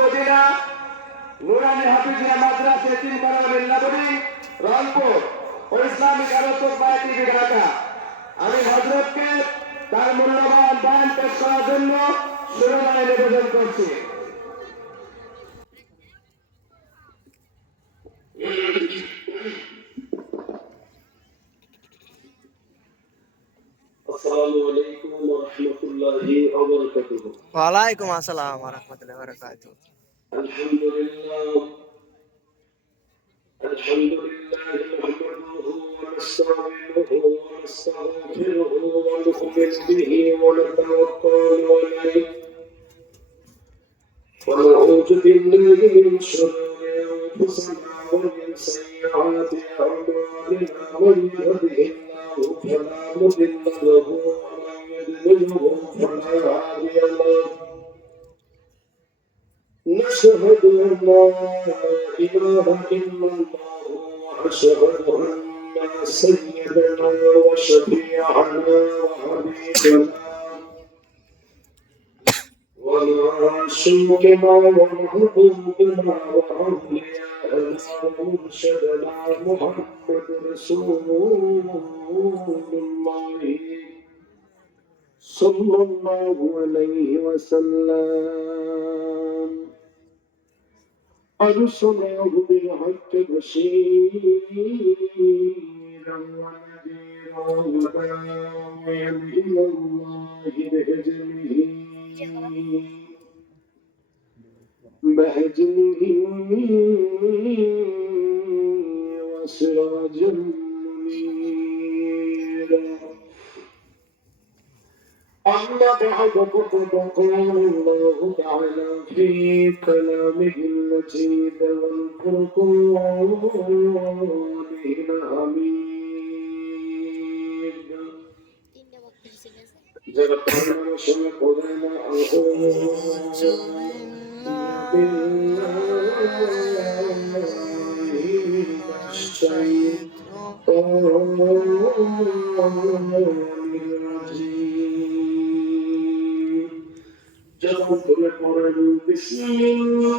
Medina নুরানি হাফিজিয়া মাদ্রাসা এতিমখানা মিল্লাবরী রংপুর ও Islamic আলোচক বায়াতি ঢাকা। আমি হযরতকে তার মূল্যবান দান পেশ করার জন্য শিরোনামে নিবেদন করছি। আসসালামু আলাইকুম ওয়া রাহমাতুল্লাহি ওয়া বারাকাতুহু। ওয়া আলাইকুম আসসালাম ওয়া রাহমাতুল্লাহি ওয়া বারাকাতুহু। আলহামদুলিল্লাহ نحمده ونستعينه ونستغفره ونؤمن به ونتوكل عليه ونعوذ بالله من شرور انفسنا ومن سيئات اعمالنا من يهده الله فلا مضل له ومن يضلله فلا هادي له. نشهد أن لا إله إلا الله وأشهد أن سيدنا وشفيعنا وحبيبنا ونعشقنا ونحبنا وأولياءنا ومرشدنا محمد رسول الله صلى الله عليه وسلم. أرسله بالحق بشيرا ونذيرا وداعيا إلى الله بإذنه وسراجا منيرا. أما بعد فقد قال الله تعالى في كلامه المجيد والفرقان الحميد. جربنا شيخنا أعوذ بالله من الشيطان الرجيم. جربت لقرن بسم الله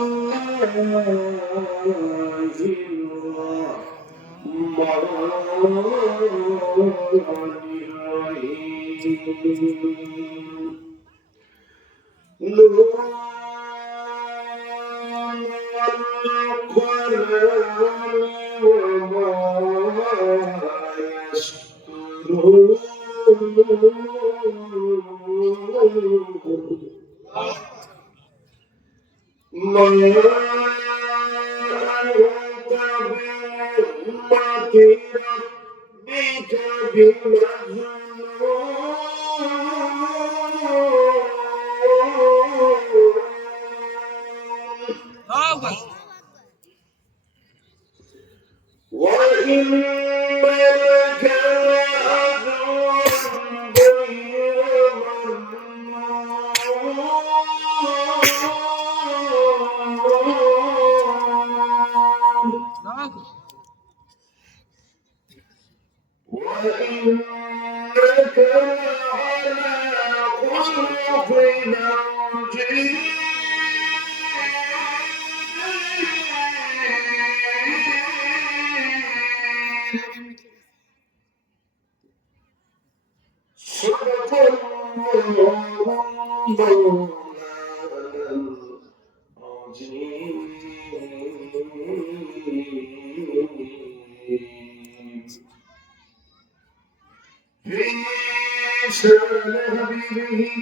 وإنك لأجر غير ممنون. وإنك لعلى خلق عظيم. صدق الله مولانا العظيم. في شان حبيبه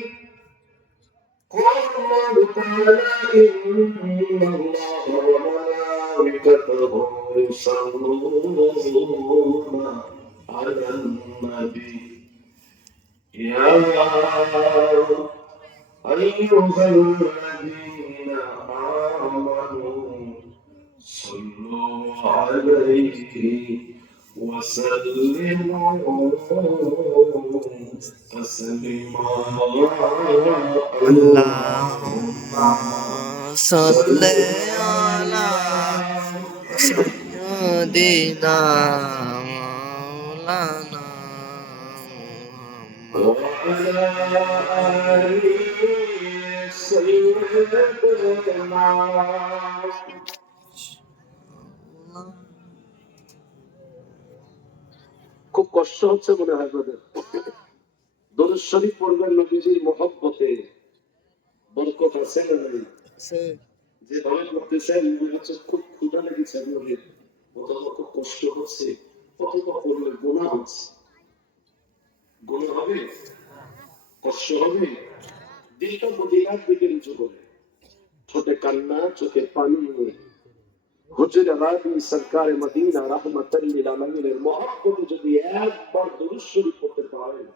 قال الله تعالى إن الله وملائكته يصلون على النبي يا أيها الذين آمنوا صلوا عليه وسلموا تسليما. اللهم صل على سيدنا مولانا وعلى آله سيدنا খুব কষ্ট হচ্ছে মনে হয় আপনাদের দরুদ শরীফ পড়বেন নবীজির মহব্বতে বরকত আছে না নাই যে ভাবে করতেছেন মনে হচ্ছে খুব ক্ষুধা লেগেছে নবীর অথবা খুব কষ্ট হচ্ছে অথবা করলে গুনাহ হচ্ছে গুনাহ হবে কষ্ট হবে দিলটা মদিনার দিকে নিচু করে ঠোঁটে কান্না চোখে পানি নিয়ে হুজুর রাবি সরকার মদিনা রহমাতুল লিল আলামিনের মহব্বতে যদি একবার দরুদ শরীফ পড়তে পারেন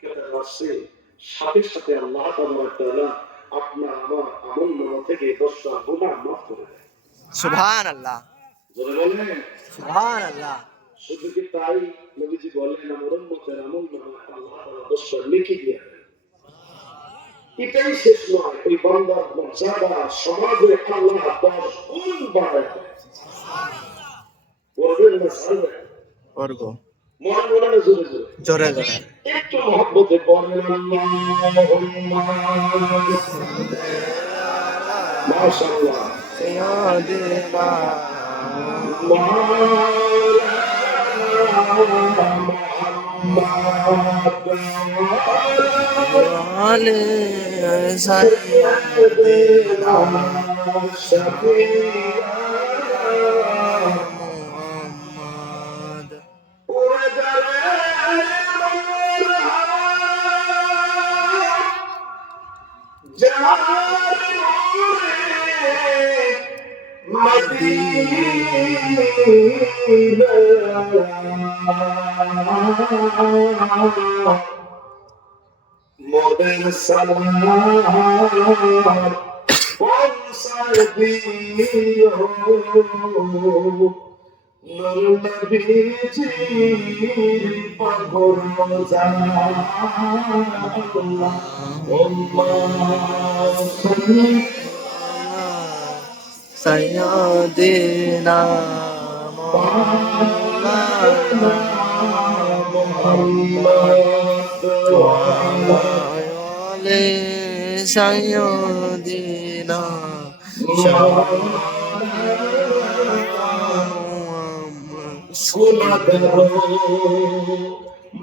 কেটে আসে সাথে সাথে আল্লাহ তাআলা আপনার আমার আমলনামা থেকে 10টা গুনাহ মাফ করে দেয় সুবহানাল্লাহ জোরে বলেন সুবহানাল্লাহ শুধু কি তাই নবীজি বলেন আমার উম্মতের আমলনামা আল্লাহ তাআলা 10টা লিখে দিয়ে দেন এটাই শেষ নয় ওই বান্দার মর্যাদা সমাজে আল্লাহ 10 গুণ বাড়ায় দেয় বলবেন না সামনে করবো মনে মনে না জোরে জোরে জোরে জোরে একটু মহব্বতে পড়েন আল্লাহুম্মা মাশাআল্লাহ সাইয়্যিদিনা আলে সাইয়্যিদিনা মুহাম্মদ মোদের সালাম পৌঁছায় দিও নূর নবীজির পাগল জাল্লাহুম্মা সাল্লি সাইয়্যিদিনা মাওলানা মুহাম্মদ আলে সাইয়্যিদিনা গুনাহগার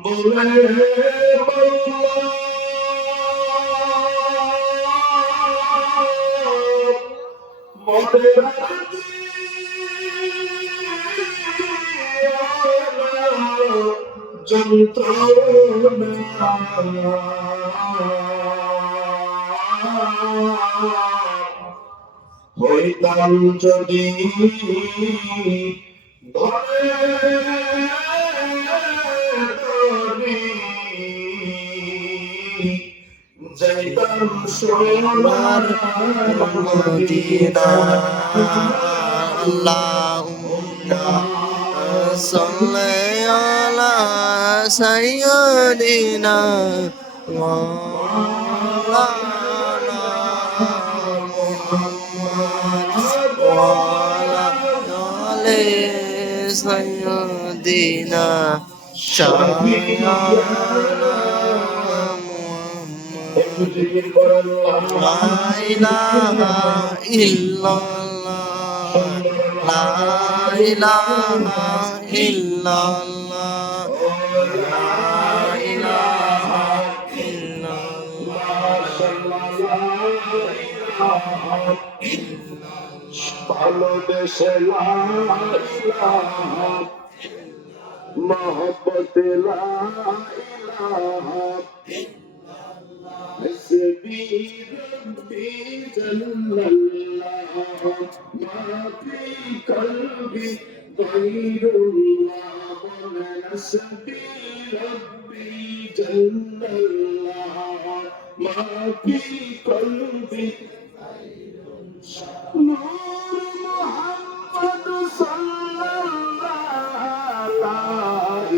বলে হইতাম যদি যাইতাম সোনার মদিনা আল্লাহুম্মা সাল্লি আলা সাইয়্যিদিনা মাওলানা মুহাম্মদ ওয়া আলা আলি সাইয়্যিদিনা শাফিঈনা লা ইলাহা ইল্লাল্লাহ লা ইলাহা ইল্লাল্লাহ লা ইলাহা ইল্লাল্লাহ ভালোবেসে মহব্বতে حسبي ربي جل الله ما في قلبي غير الله حسبي ربي جل الله ما في قلبي نور محمد صلى الله لا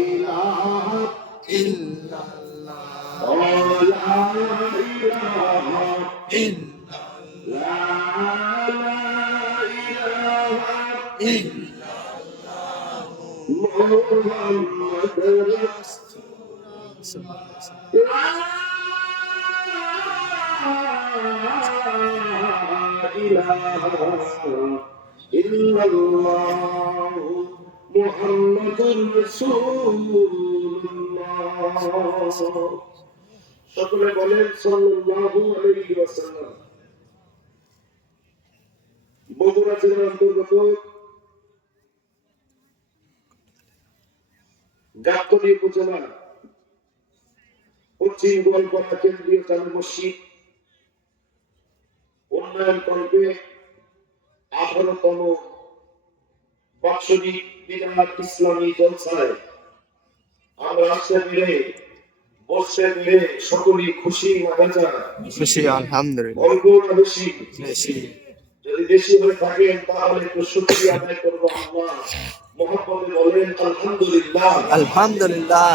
إله إلا الله لا إله إلا لا إله إلا محمد رسول الله لا ইলাহা ইল্লাল্লাহ মুহাম্মাদুর রাসূলুল্লাহ। সকলে বলেন সাল্লাল্লাহু আলাইহি ওয়াসাল্লাম। বগুড়া জেলার অন্তর্গত গাবতলী উপজেলা পশ্চিম গোয়ালপাড়া কেন্দ্রীয় জামে মসজিদ উন্নয়ন কল্পে 18তম বাৎসরিক বিরাট ইসলামী জলসায় আমরা আসতে মিলে বসতে মিলে সকলেই খুশি না বেচা খুশি আলহামদুলিল্লাহ অল্প না বেশি বেশি যদি বেশি হয়ে থাকেন তাহলে একটু শুকরিয়া আদায় করবো আল্লাহ মহব্বতে বলেন আলহামদুলিল্লাহ। আলহামদুলিল্লাহ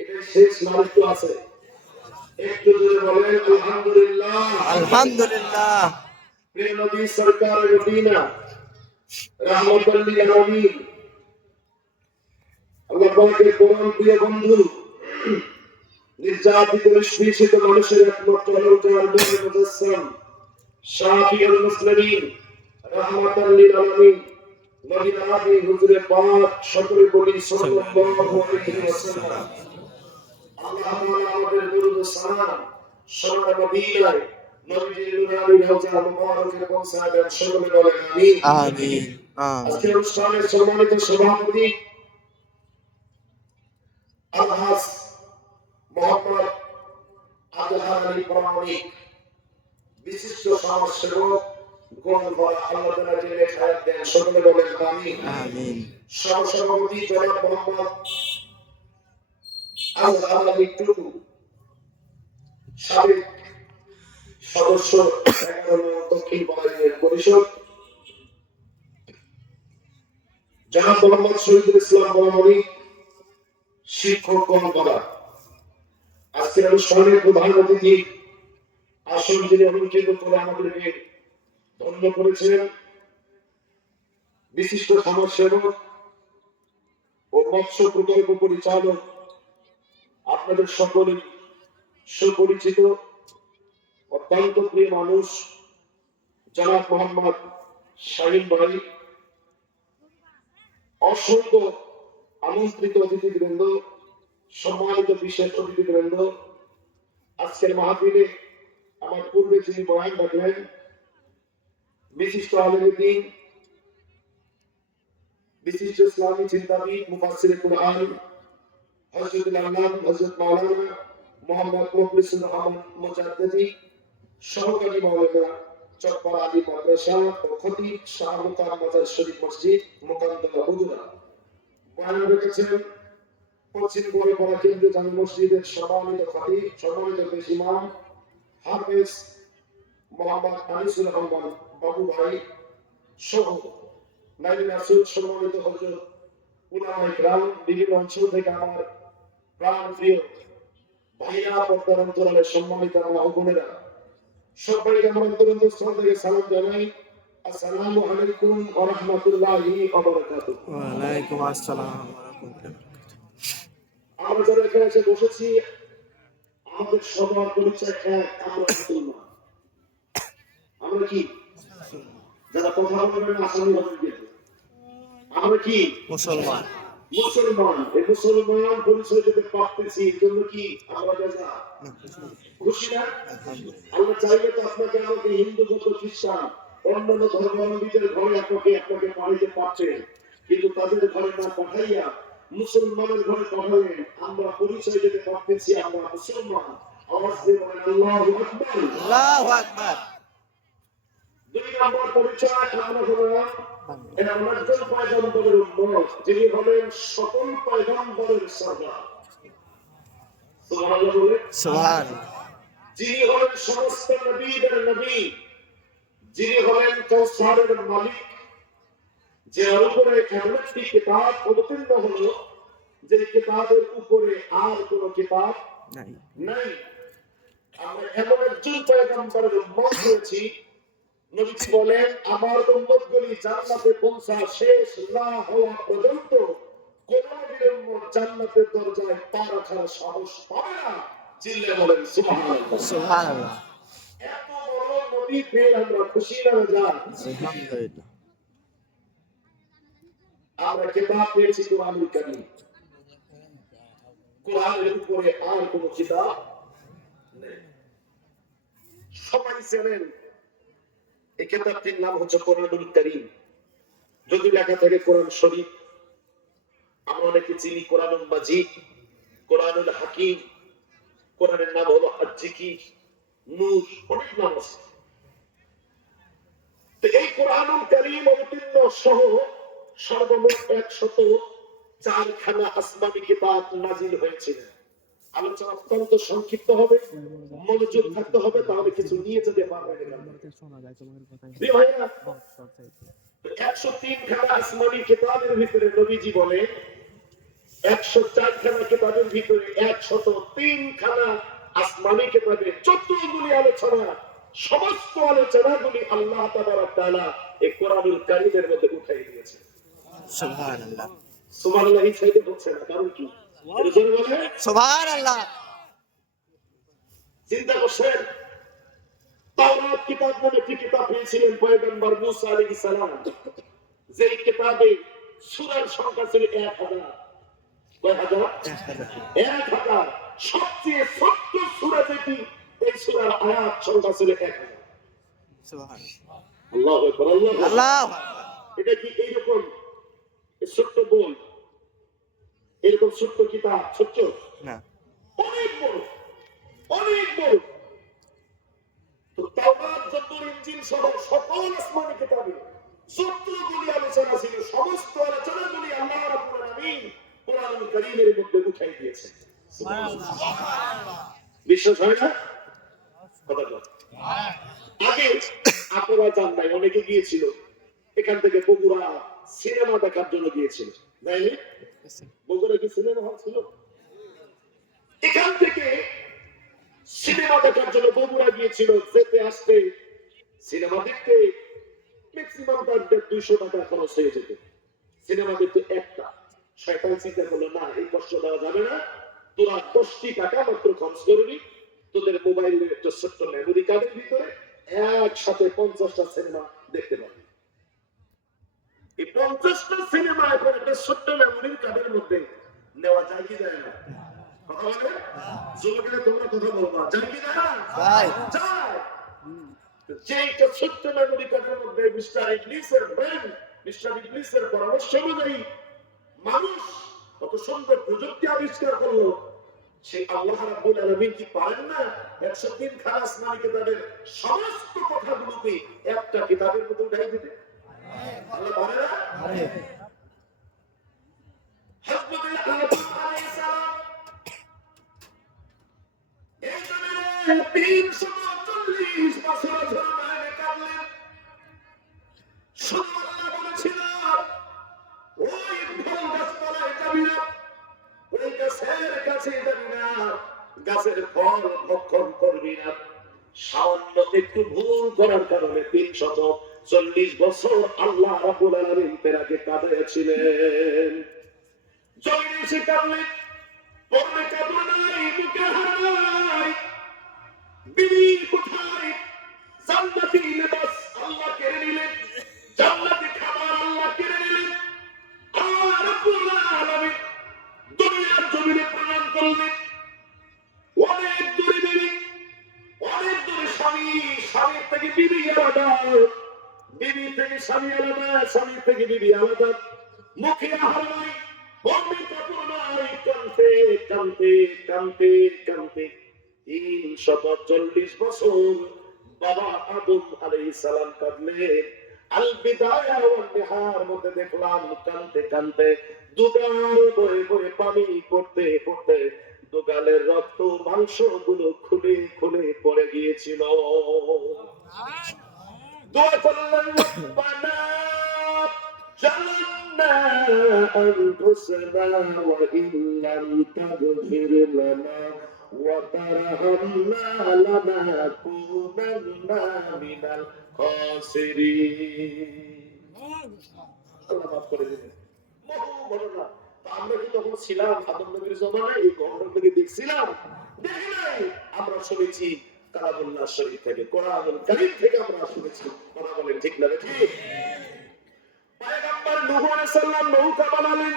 এটাই শেষ না একটু আছে একটু জোরে বলেন আলহামদুলিল্লাহ। আলহামদুলিল্লাহ প্রিয় নবী সরকার মদিনা রাহমাতুল লিল আলামিন আল্লাহ পাকের পরম প্রিয় বন্ধু নির্যাতিত নিষ্পেষিত মানুষের একমাত্র আলোচনার নূরে মুজাসসাম শাফিউল মুসলিমিন রাহমাতুল লিল আলামিন নবী আদি হুজুরে পাক সকলে বলি সাল্লাল্লাহু আলাইহি ওয়াসাল্লাম। আল্লাহ তাআলা আমাদের দরুদ ও সালাম সোনার মদিনায় নবীজির নূরানী রওজা মুবারকে পৌঁছায় দেন সকলে বলেন আমিন আমিন আজকে অনুষ্ঠানের সম্মানিত সভাপতি আলহাজ মোহাম্মদ আজহার আলী প্রামাণিক বিশিষ্ট সমাজসেবক গোয়ালপাড়া আল্লাহ তাআলা জেলে খায়াত দেন সকলে বলেন আমিন আমিন সহসভাপতি জনাব মোহাম্মদ আজহার আলী টুটু সাবেক সদস্য 11 দক্ষিণ পাড়া পরিষদ জনাব মোহাম্মদ শহীদুল ইসলাম বরাবরী শিক্ষক গোয়ালপাড়া আজকের অনুষ্ঠানের প্রধান অতিথি আসন যিনি অলঙ্কৃত করে আমাদেরকে ধন্য করেছেন বিশিষ্ট সমাজসেবক ও মৎস্য প্রকল্প পরিচালক আপনাদের সকলেই সুপরিচিত অত্যন্ত প্রিয় মানুষ জনাব মোহাম্মদ শাহিন ভাই, অসংখ্য আমন্ত্রিত অতিথিবৃন্দ, সম্মানিত বিশেষ অতিথিবৃন্দ, আজকের মাহফিলে আমার পূর্বে যিনি বয়ান রাখলেন বিশিষ্ট আলেমে দ্বীন, বিশিষ্ট ইসলামী চিন্তাবিদ, মুফাসসিরে কুরআন হযরতুল আল্লামা হযরত মাওলানা মোহাম্মদ মুখলিসুর রহমান মুজাদ্দিদি, সহকারী মাওলানা চকপাড়া আলী মাদ্রাসা ও খতিব শাহ মুকাম মাজার শরীফ মসজিদ মোকামদলা বগুড়া, বয়ান রেখেছেন পশ্চিম গোয়ালপাড়া কেন্দ্রীয় জামে মসজিদের সম্মানিত খতিব, সম্মানিত পেশ ইমাম হাফেজ মোহাম্মদ আনিসুর রহমান বাবু ভাই সহ নাইবে রাসূল সম্মানিত হযরত উলামায়ে কেরাম, বিভিন্ন অঞ্চল থেকে আমার প্রাণ প্রিয় ভাইয়া পর্দার অন্তরালের সম্মানিত মা ও বোনেরা, সবাইকে আমার অন্তরস্থল থেকে সালাম জানাই। আসসালামু আলাইকুম ওয়া রাহমাতুল্লাহি ওয়া বারাকাতুহু। ওয়া আলাইকুম আসসালাম ওয়া রাহমাতুল্লাহ। আমরা যারা এখানে এসে বসেছি আমাদের সবার পরিচয় এক, আমরা মুসলমান। আমরা কি যারা কথা বলবেন আসামি হবে কিন্তু আমরা কি মুসলমান মুসলমান। এই মুসলমান পরিচয় দিতে পারতেছি এর জন্য কি আমরা বেজা খুশি না? আল্লাহ চাইলে তো আপনাকে আমাকে হিন্দু বৌদ্ধ খ্রিস্টান অন্যান্য ধর্মাবলম্বীদের ঘরে আপনাকে পাঠাইতে পারতেন, কিন্তু তাদের ঘরে না পাঠাইয়া মুসলমানের ঘরে পাঠালেন। আমরা পরিচয় দিতে পারতেছি আমরা মুসলমান। আওয়াজ দিয়ে বলেন আল্লাহু আকবার। আল্লাহু আকবার। 2 নম্বর পরিচয় আমরা হলাম এমন একজন পয়গম্বরের উম্মত যিনি হলেন সকল পয়গম্বরের সরদার। সুবহানাল্লাহ বলে সুবহানাল্লাহ। যিনি হলেন সমস্ত নবীদের নবী, যিনি হলেন কাউসারের মালিক, যে উপরে এমন একটি কিতাব অবতীর্ণ হলো যে কিতাবের উপরে আর কোনো কিতাব নাই। আমরা এমন একজন পয়গম্বরের উম্মত হয়েছি, নবীজি বলেন আমার উম্মতগুলি জান্নাতে পৌঁছা শেষ না হওয়া পর্যন্ত কোন নবীর উম্মত জান্নাতের দরজায় পা রাখার সাহস পাবে না। চিল্লে বলেন সুবহানাল্লাহ। সুবহানাল্লাহ। এত নবী পেয়ে আমরা খুশি না যান? আলহামদুলিল্লাহ। আমরা কিতাব পেয়েছি কোরআনুল কারীম। কোরআনের উপরে আর কোন কিতাব নেই। সবাই জানেন এই কিতাবটির নাম হচ্ছে কোরআনুল কারীম। যদি লেখা থাকে কোরআন শরীফ, আমরা অনেকে চিনি কোরআনুল মাজিদ, কোরআনুল হাকিম, কোরআনের নাম হলো আজিকির, নূর, অনেক নাম আছে। তো এই কোরআনুল কারীম অবতীর্ণ সহ সর্বমোট 104 খানা আসমানি কিতাব নাজিল হয়েছিল। আলোচনা অত্যন্ত সংক্ষিপ্ত হবে, মনোযোগ থাকতে হবে, তাহলে কিছু নিয়ে যেতে পারবে। 103 খানা আসমানি কিতাবের ভিতরে নবীজি বলে 104 খানা কিতাবের ভিতরে 103 খানা আসমানি কিতাবে যতগুলি আলোচনা, সমস্ত আলোচনাগুলি আল্লাহ তাবারক তাআলা এই কোরআনুল কারীমের মধ্যে উঠাই দিয়েছেন। সুবহানাল্লাহ। সুবহানাল্লাহ। এই সাইডে হচ্ছে না, কারণ কি? এটা জোরে বলে সুবহানাল্লাহ। চিন্তা করছেন, তাওরাত কিতাব নামে একটি কিতাব পেয়েছিলেন পয়গম্বর মুসা আলাইহিস সালাম, যেই কিতাবে সূরার সংখ্যা ছিল 1000। কয় হাজার? 1000। সবচেয়ে ছোট্ট সূরা যেটি, এই সূরার আয়াত সংখ্যা ছিল 1000। সুবহানাল্লাহ। আল্লাহু আকবার, আল্লাহু আকবার। আল্লাহু এটা কি এইরকম ছোট্ট বই, এরকম ছোট্ট কিতাব? ছোট্ট না। অনেক বড়, অনেক বড়। তো তাওরাত, জবুর, ইনজিল সহ সকল আসমানি কিতাবে যতগুলি আলোচনা ছিল, সমস্ত আলোচনাগুলি আল্লাহ রাব্বুল আলামিন কোরআনুল কারীমের মধ্যে উঠাই দিয়েছেন। বিশ্বাস হয় না? কথা বল। আগে আপনারা জান নাই, অনেকে গিয়েছিল এখান থেকে বগুড়া সিনেমা দেখার জন্য গিয়েছিল, তাই না? বগুড়া কি সিনেমা হল ছিল? এখান থেকে সিনেমা দেখার জন্য বগুড়া গিয়েছিল, যেতে আসতে সিনেমা দেখতে ম্যাক্সিমাম তার 200 টাকা খরচ হয়ে যেত। সিনেমা দেখতে একটা। শয়তান চিন্তা করলো, না, এই কষ্ট দেওয়া যাবে না, তোরা 10টি টাকা মাত্র খরচ করবি, তোদের মোবাইলের একটা ছোট্ট মেমোরি কার্ডের ভিতরে একসাথে 50টা সিনেমা দেখতে পাবি। এই 50টা সিনেমা এখন একটা ছোট্ট মেমোরি কার্ডের মধ্যে নেওয়া যায় কি যায় না? কথা বলে যুবকেরা, তোমরা কথা বলবা, যায় কি না? যায়। যেটা ছোট্ট মেমোরি কার্ডের মধ্যে মিস্টার ইবলিসের ব্রেন, মিস্টার ইবলিসের পরামর্শ অনুযায়ী মানুষ কত সুন্দর প্রযুক্তি আবিষ্কার করলো, সেই আল্লাহ রাব্বুল আলামিন কি পারেন না 103 খানা আসমানি কিতাবের সমস্ত কথাগুলোকে একটা কিতাবের মধ্যে উঠাই দিতে? আল্লাহ পারে না? হযরত আদম আলাইহিস সালাম এই জমিনে 340 বছর ধরে কাটলেন। শুধু আল্লাহ বলেছিলাম, ওই ফল গাছতলায় যাবি না, ওই গাছের কাছে যাবি না, গাছের ফল ভক্ষণ করবি না। সামান্য একটু ভুল করার কারণে 340 বছর আল্লাহ রাব্বুল আলামিন তাকে কাঁদিয়েছিলেন। জমিনে এসে কাঁদলেন, পরনে কাপড় নাই, মুখে হাত নাই, বিবি কোথায়? জান্নাতি লিবাস আল্লাহ কেড়ে নিলেন, জান্নাতি খাবার আল্লাহ কেড়ে নিলেন। আল্লাহ রাব্বুল আলামিন দুনিয়ার জমিনে প্রেরণ করলেন অনেক দূরে বিবি, অনেক দূরে স্বামী, স্বামীর থেকে বিবি আলাদা, বিবি থেকে স্বামী আলাদা, স্বামী থেকে বিবি আলাদা। মুখে আহার নাই, পরনে কাপড় নাই, কাঁদতে কাঁদতে কাঁদতে কাঁদতে 340 বছর বাবা আদম আলাইহিস সালাম কাঁদলেন। আল বিদায়া ওয়ান নিহার মধ্যে দেখলাম কাঁদতে কাঁদতে দুগাল বয়ে বয়ে পানি পড়তে পড়তে দুগালের রক্ত মাংস গুলো খুলে খুলে পড়ে গিয়েছিল। দোয়া করলেন, রব্বানা জালামনা আনফুসানা ওয়া ইল্লাম তাগফির লানা ওয়া তারহামনা লানাকুনান্না মিনাল খাসিরিন। আল্লাহ মাফ করে দিবেন। বহু ঘটনা। আমরা কি তখন ছিলাম আদম নবীর জমানায়? এই ঘটনাগুলো দেখছিলাম? দেখি নাই। আমরা শুনেছি কালামুল্লাহ শরীফ থেকে, কোরআনুল কারীম থেকে আমরা শুনেছি। কথা বলেন ঠিক না ঠিক? পয়গম্বর নূহ আলাইহিস সালাম নৌকা বানালেন,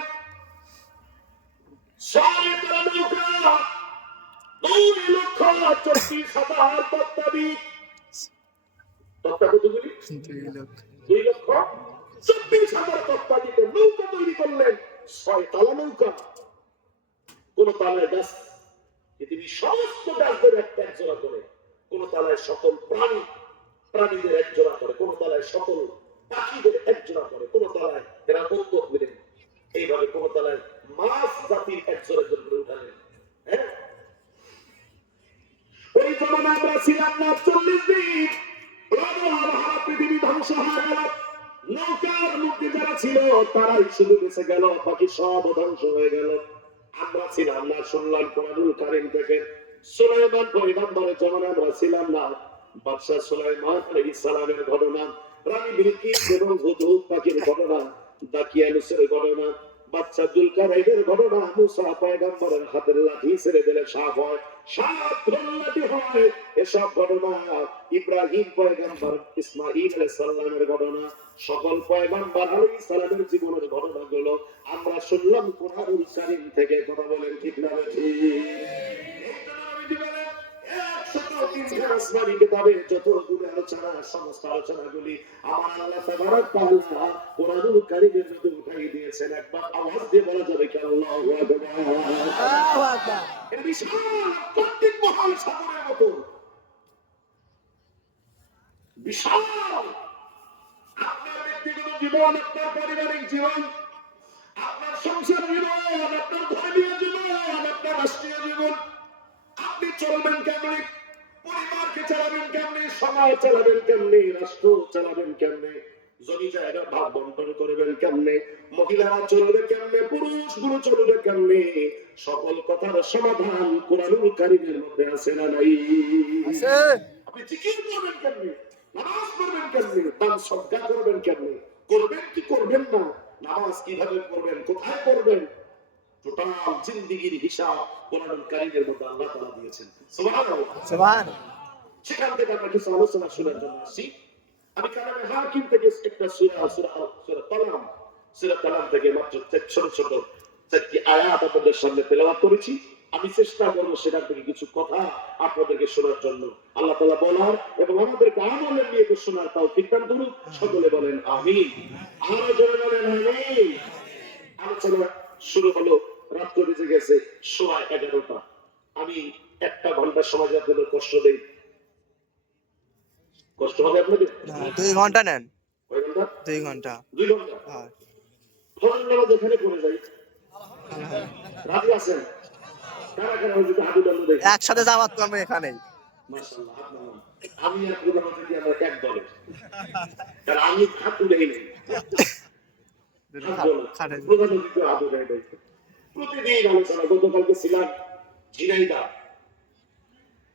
6 নৌকা, 2,34,000 তত্ত্বাবিদ। তত্ত্বা কতগুলি? 2,24,000 তত্ত্বাবিদের নৌকা তৈরি করলেন। 6 তালা নৌকা, কোন তালায় গাছ, পৃথিবীর সমস্ত গাছদের একটা এক জোড়া করে, কোন তালায় সকল প্রাণীদের এক জোড়া করে, কোন তালায় সকল পাখিদের এক জোড়া করে, কোন তালায় এরা বন্ধ হলেন, এইভাবে কোন তালায় মাছ জাতির এক জোড়া করে উঠালেন। হ্যাঁ, ওই জমানা আমরা ছিলাম না 40 দিন, পৃথিবী ধ্বংস হয়ে গেল। নৌকার মধ্যে যারা ছিল তারাই শুধু বেঁচে গেল, বাকি সব ধ্বংস হয়ে গেল। আমরা ছিলাম না, শুনলাম কোরআনুল কারীম থেকে, সুলাইমান পয়গম্বরের জমানায় আমরা ছিলাম না, বাদশা সুলাইমান আলাইহিস সালামের ঘটনা, রানী বিলকিস এবং হুদহুদ পাখির ঘটনা, দাকিয়ানুসের ঘটনা, বাদশা জুলকারনাইনের ঘটনা, মুসা পয়গম্বরের হাতের লাঠি ছেড়ে দিলে সাপ হয়, সাপ লাঠি হয়, এসব ঘটনা, ইব্রাহিম পয়গম্বর, ইসমাঈল আলাইহিস সালামের ঘটনা, সকল পয়গম্বর আলাইহিস সালামের জীবনের ঘটনাগুলো আমরা শুনলাম কোরআনুল কারীম থেকে। কথা বলেন ঠিক না ঠিক? আসমানি কিতাবে যতগুলো আলোচনা, সমস্ত আলোচনাগুলি আমার আল্লাহ তাবারক তাআলা কোরআনুল কারীমের মধ্যে উঠাই দিয়েছেন। একবার আওয়াজ দিয়ে বলা যাবে কি আল্লাহু আকবার? আল্লাহু আকবার। এই বিশাল কর্তৃক মহান সাগরের মতো বিশাল আপনার ব্যক্তিগত জীবন, আপনার পারিবারিক জীবন, আপনার সংসার জীবন, আপনার ধর্মীয় জীবন, আপনার রাষ্ট্রীয় জীবন, আপনি চলবেন কেমনে, পরিবারকে চালাবেন কেমনে, সমাজ চালাবেন কেমনে, রাষ্ট্র চালাবেন কেমনে, জমি জায়গা ভাগ বন্টন করবেন কেমনে, মহিলারা চলবে কেমনে, পুরুষগুলো চলবে কেমনে, সকল কথার সমাধান কোরআনুল কারীমের মধ্যে আছে না নাই? আছে। আপনি জিকির করবেন কেমনে, নামাজ পড়বেন কেমনে, দান সদকা করবেন কেমনে, করবেন কি করবেন না, নামাজ কিভাবে পড়বেন, কোথায় পড়বেন, টোটাল জিন্দেগির হিসাব কোরআনুল কারীমের মধ্যে আল্লাহ তাআলা দিয়েছেন। সুবহানাল্লাহ। সুবহানাল্লাহ। সেখান থেকে আমরা কিছু আলোচনা শোনার জন্য আসি। আমি কালামে হাকিম থেকে একটা সূরা কালাম থেকে মাত্র ছোট ছোট 4টি আয়াত আপনাদের সামনে তেলাওয়াত করেছি। আমি চেষ্টা করব সেখান থেকে কিছু কথা আপনাদেরকে শোনার জন্য। আল্লাহ তাআলা বলার এবং আমাদেরকে আমলে নিয়ে শোনার তৌফিক দান করুন। সকলে বলেন আমিন। আরো জোরে বলেন আমিন। আলোচনা শুরু হলো, রাত বেজে গেছে 11:15। আমি 1 ঘন্টা সময় আপনাদের কষ্ট দেই, কষ্ট হবে আপনাদের? 2 ঘন্টা নেন। কয় ঘন্টা? 2 ঘন্টা। 2 ঘন্টা। হ্যাঁ। ফজর নামাজ এখানে পড়ে যাই, রাজি আছেন? কারা কারা যদি হাত উঠানো দেখি। একসাথে জামাত করবে এখানেই। মাশাআল্লাহ, হাত নামান। আমি আর প্রধান অতিথি আমরা এক দলে, কারণ আমি হাত উঠাই নেই, খাটে। প্রধান অতিথি হাত উঠাই নেই। প্রতিদিন আলোচনা। গতকালকে ছিলাম ঝিনাইদহ,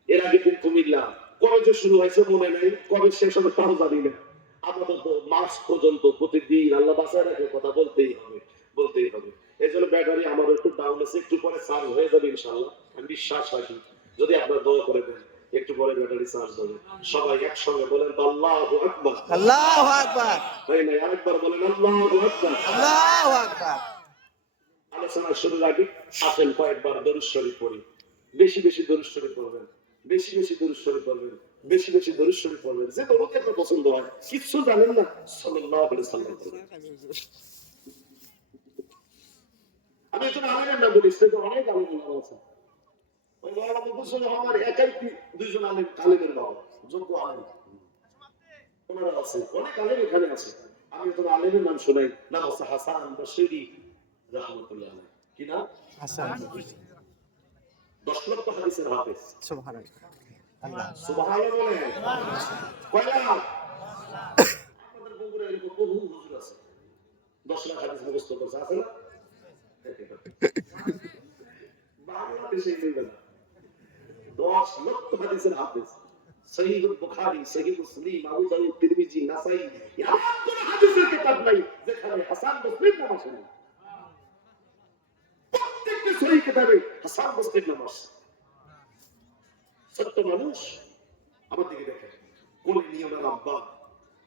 এর আগের দিন কুমিল্লা। কবে যে শুরু হয়েছে মনে নেই, কবে শেষ হবে তাও জানি না। আপাতত মাস পর্যন্ত প্রতিদিন আল্লাহ বাঁচায় রাখে কথা বলতেই হবে, বলতেই হবে। এই জন্য ব্যাটারি আমার একটু ডাউন আছে, একটু পরে চার্জ হয়ে যাবে ইনশাআল্লাহ, আমি বিশ্বাস রাখি। যদি আপনারা দোয়া করে দেন একটু পরে ব্যাটারি চার্জ হবে। সবাই একসঙ্গে বলেন তো আল্লাহু আকবার। আল্লাহু আকবার। তাই না? আরেকবার বলেন আল্লাহু আকবার। আল্লাহু আকবার। আলোচনা শুরুর আগে আসেন কয়েকবার দরুদ শরীফ পড়ি। বেশি বেশি দরুদ শরীফ পড়বেন, বেশি বেশি দরুদ শরীফ পড়বেন, বেশি বেশি দরুদ শরীফ পড়বেন। যে দরুদ আপনার পছন্দ হয়, কিচ্ছু জানেন না, সাল্লাল্লাহু আলাইহি ওয়াসাল্লাম। আমি একজন আলেমের নাম বলি, সেটা অনেক আলেমের নাম আছে। ওই মাওলানা মুফাসসির আমার একাই 2জন আলেমের বাবা, যোগ্য আলেম ওনারা আছে, অনেক আলেম এখানে আছে। আমি একজন আলেমের নাম শোনাই, নাম হচ্ছে হাসান বসরি রাহমাতুল্লাহ আলাইহি। কি নাম? হাসান। 10 লক্ষ হাদিসের হাফেজ। সুবহানাল্লাহ। আল্লাহ। সুবহানাল্লাহ বলেন। কয়লা আপনাদের বগুড়া এরকম বহু হুজুর আছে, 10 লাখ হাদিস মুখস্থ করছে, আছে না? বাংলাদেশে নেই না, 10 লক্ষ হাদিসের হাফেজ। সহিহ বুখারী, সহিহ মুসলিম, আবু দাউদ, তিরমিজি, নাসাই, এমন কোন হাদিসের কিতাব নাই যেখানে হাসান বসরির নাম আসে না। প্রত্যেকটা সহিহ কিতাবে হাসান বসরির নাম আসে। সত্য মানুষ, আমার দিকে দেখেন, কোলে নিয়ে ওনার আব্বা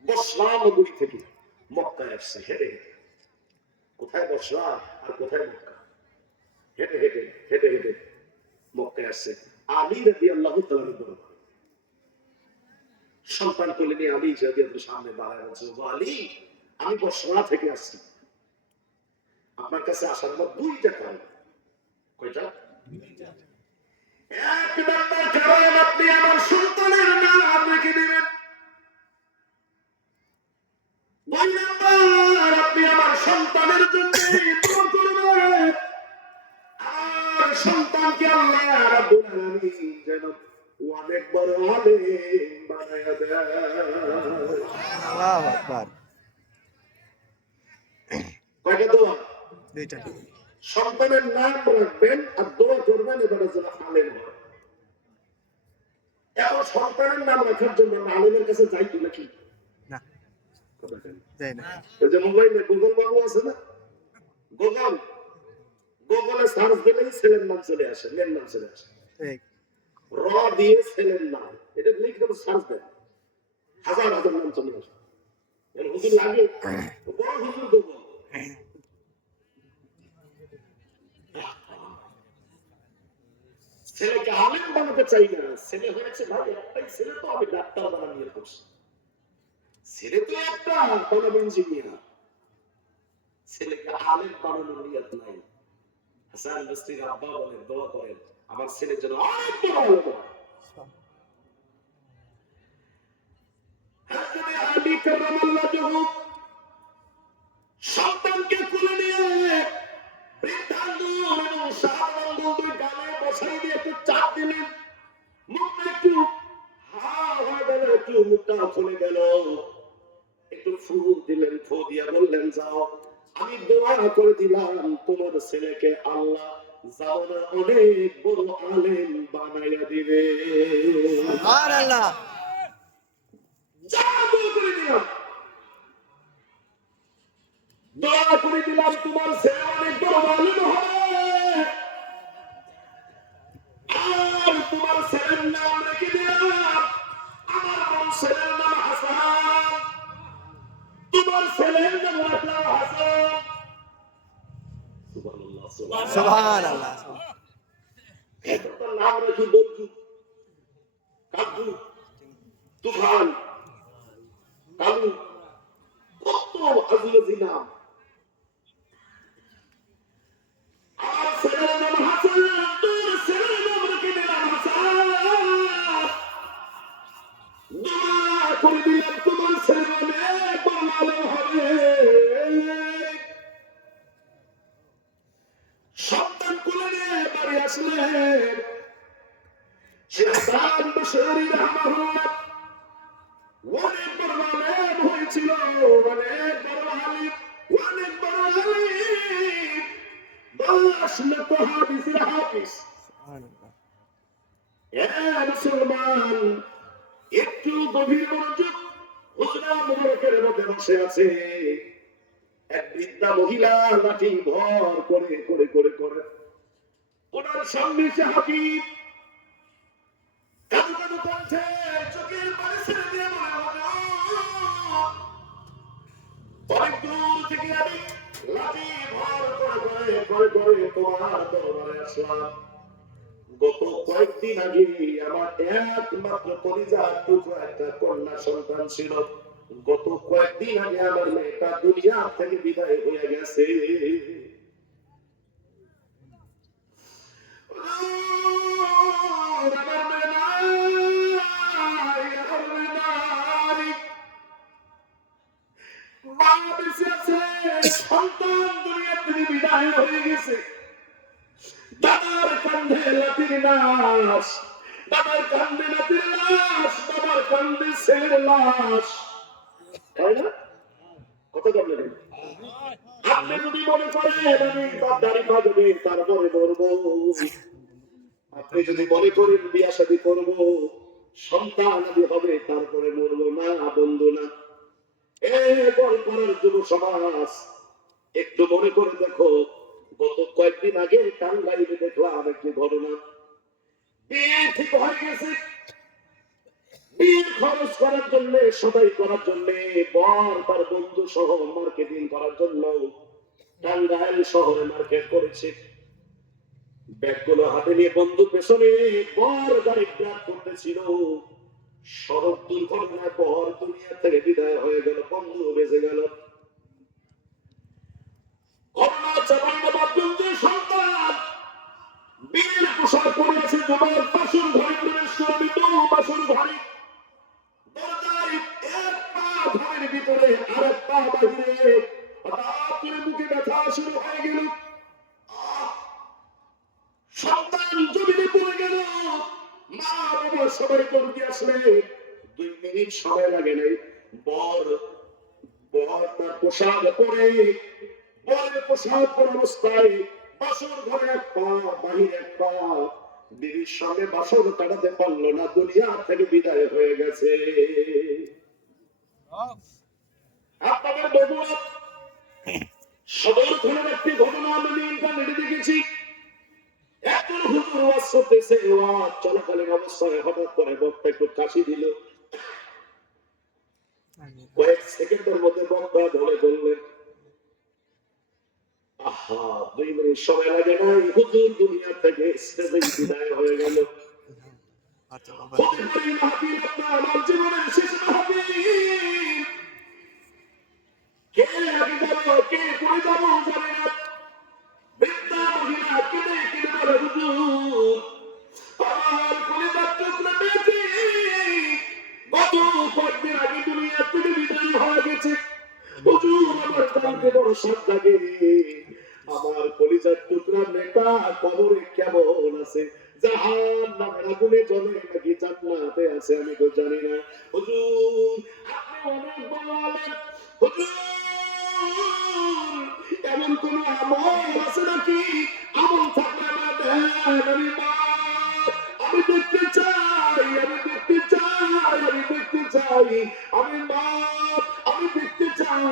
বসরা নগরী থেকে মক্কায় আসছে হেঁটে হেঁটে। কোথায় বসরা আর কোথায় মক্কা? হেঁটে হেঁটে হেঁটে হেঁটে মক্কায় আসছে। আলী রাদিয়াল্লাহু তাআলা দরবার, সন্তান কোলে নিয়ে আলী রাদিয়াল্লাহু সামনে দাঁড়ায় বলছে, ও আলী, আমি বসরা থেকে আসছি, আপনার কাছে আসার আমার দুইটা কারণ। কয়টা? এক নম্বর কারণ, আপনি আমার সন্তানের নাম রেখে দিবেন। দুই নম্বর, আপনি আমার সন্তানের জন্য দোয়া করবেন, আর সন্তানকে আল্লাহ রাব্বুল আলামিন যেন অনেক বড় আলেম বানায়া দেয়। আল্লাহু আকবার। কয়টা দোয়া? দুইটা। সন্তানের নাম রাখবেন আর দোয়া করবেন এবারে যেন আলেম হয়। এখন সন্তানের নাম রাখার জন্য আলেমের কাছে যাইতো নাকি? না, যাই না। ওই যে মোবাইলে গুগল বাবু আছে না, গুগলে সার্চ দিলেই ছেলের নাম চলে আসে, মেয়ের নাম চলে আসে। ঠিক। র দিয়ে ছেলের নাম, এটা লিখে সার্চ দেন, হাজার হাজার নাম চলে আসে। হুজুর লাগে, বড় হুজুর গুগল। ছেলেকে আলেম বানাতে চাই না, ছেলে হয়েছে ভাই একটাই ছেলে, তো আমি ডাক্তার বানানিয়ে করছি। ছেলে তো একটা কোনো ইঞ্জিনিয়ার, ছেলেকে আলেম বানানোর নিয়ত নাই। হাসান বসরির আব্বা বলেন, দোয়া করেন আমার ছেলের জন্য অনেক বড় আলেম হয়। হযরত আলী কারামাল্লাহু সন্তানকে কোলে নিয়ে বৃদ্ধাঙ্গুল এবং শাহাদাঙ্গুল দুই গালে বসাই দিয়ে একটু চাপ দিলেন, মুখটা একটু হা হয়ে গেল, একটু মুখটা খুলে গেল, একটু ফু দিলেন, ফু দিয়ে বললেন, যাও, আমি দোয়া করে দিলাম তোমার ছেলেকে আল্লাহ জামানা অনেক বড় আলেম বানাইয়া দিবে। সুবহানাল্লাহ। যা দোয়া করে দিলাম, দোয়া করে দিলাম তোমার ছেলে অনেক বড় আলেম হবে, আর তোমার ছেলের নাম রেখে দিলাম আমার বড় ছেলের নাম হাসান, তোমার ছেলের নাম রাখলাম হাসান। সুবহানাল্লাহ, সুবহানাল্লাহ। এত নাম রেখে বলছু, কাকু, তুফান, কালু, কত আজিজি নাম। আমার ছেলের নাম হাসান, তোর ছেলের নাম রেখে দিলাম হাসান। দোয়া করে দিলাম তোমার ছেলে অনেক বড় আলেম হবে। সন্তান কোলে নিয়ে বাড়ি আসলেন। সে হাসান বসরি রাহমাহুল্লাহ অনেক বড় আলেম হয়েছিল, অনেক বড় আলিম, অনেক বড় আলিম, 10 লক্ষ হাদিসের হাফিজ। সুবহানাল্লাহ। মুসলমান, একটু গভীর মনোযোগ। হুজরা মুবারকের মধ্যে বসে আছে এক বৃদ্ধা মহিলা, লাঠি ভর করে করে করে করে ওনার সামনে সে হাকিম কাঁদো কাঁদো কণ্ঠে চোখের পানি ছেড়ে দিয়ে বলে, অনেক দূর থেকে আমি লাঠি ভর করে করে করে করে তোমার দরবারে আসলাম। গত কয়েকদিন আগে আমার একমাত্র পরিবার টুকরো একটা কন্যা সন্তান ছিল। গত কয়েকদিন আগে আমার মেয়েটা দুনিয়া থেকে বিদায় হয়ে গেছে। সন্তান দুনিয়া থেকে বিদায় হয়ে গেছে। বাবার কান্ধে লাঠির লাশ, বাবার কান্ধে লাঠির লাশ, বাবার কান্ধে ছেলের লাশ। তাই না? কত কামলে দেন? আপনি যদি মনে করেন আমি তার দাড়ি পাকবে তারপরে মরবো, আপনি যদি মনে করেন বিয়া শাদী করবো, সন্তান আদি হবে তারপরে মরবো, না বন্ধু না। এ বলপাড়ার যুব সমাজ, একটু মনে করে দেখো, গত কয়েকদিন আগে টাঙ্গাইলে দেখলাম একটি ঘটনা। বিয়ে ঠিক হয়ে গেছে, বিয়ের খরচ করার জন্য, সবাই করার জন্য, বর তার বন্ধু সহ মার্কেটিং করার জন্য টাঙ্গাইল শহরে মার্কেট করেছে। ব্যাগগুলো হাতে নিয়ে বন্ধু পেছনে, বর গাড়ি ড্রাইভ করতেছিল। সড়ক দুর্ঘটনায় বর দুনিয়া থেকে বিদায় হয়ে গেল, বন্ধু বেঁচে গেল। ঘটনা চাপাইনবাবগঞ্জের বন্ধু সন্তান বিয়ের পোশাক পরে আছে, তোমার বাসন ঘরে প্রবেশ করবি তো বাসন ঘরে দরজায় এক পা ঘরের ভিতরে আর এক পা বাহিরে, হঠাৎ করে বুকে ব্যথা শুরু হয়ে গেল। সন্তান জমিনে পড়ে গেল, মা বাবা সবাই করতে আসলে 2 মিনিট সময় লাগে নাই। বর বর তার পোশাক পরে, বরের পোশাক পরা অবস্থায় বাসর ঘরে এক পা বাহিরে এক পা, বিবির সঙ্গে বাসর কাটাতে পারলো না, দুনিয়া থেকে বিদায় হয়ে গেছে। আপনাদের বগুড়া সদর থানার একটি ঘটনা আমি ইন্টারনেটে দেখেছি। একজন হুজুর ওয়াজ করতেছে, ওয়াজ চলাকালীন অবস্থায় হঠাৎ করে বক্তা একটু কাশি দিল। কয়েক সেকেন্ডের মধ্যে বক্তা ধরে বললেন, আহা 2 মিনিট সময় লাগে নাই, হুজুর দুনিয়া থেকে স্টেজে বিদায় হয়ে গেল। হতে পারে মাহফিল আপনার আমার জীবনের শেষ মাহফিল। কে আগে যাবো, কে পরে যাবো জানি না। বৃদ্ধা মহিলা কেঁদে কেঁদে বলে, হুজুর আমার কলিজার টুকরা বেঁচে গত কয়েকদিন আগে দুনিয়া থেকে বিদায় হয়ে গেছে। হুজুর আমার জানতে বড় শখ লাগে, আমার কলিজার টুকরা নেতা কবরে কেমন আছে, জাহান্নামের আগুনে জ্বলে নাকি জান্নাতে আছে আমি তো জানি না। হুজুর আপনি অনেক বড় আলেম, হুজুর এমন কোন আমল আছে নাকি, আমল থাকলে আমার দেন, আমি দেখতে চাই, আমি দেখতে চাই, আমি দেখতে চাই, আমি মা, আমি দেখতে চাই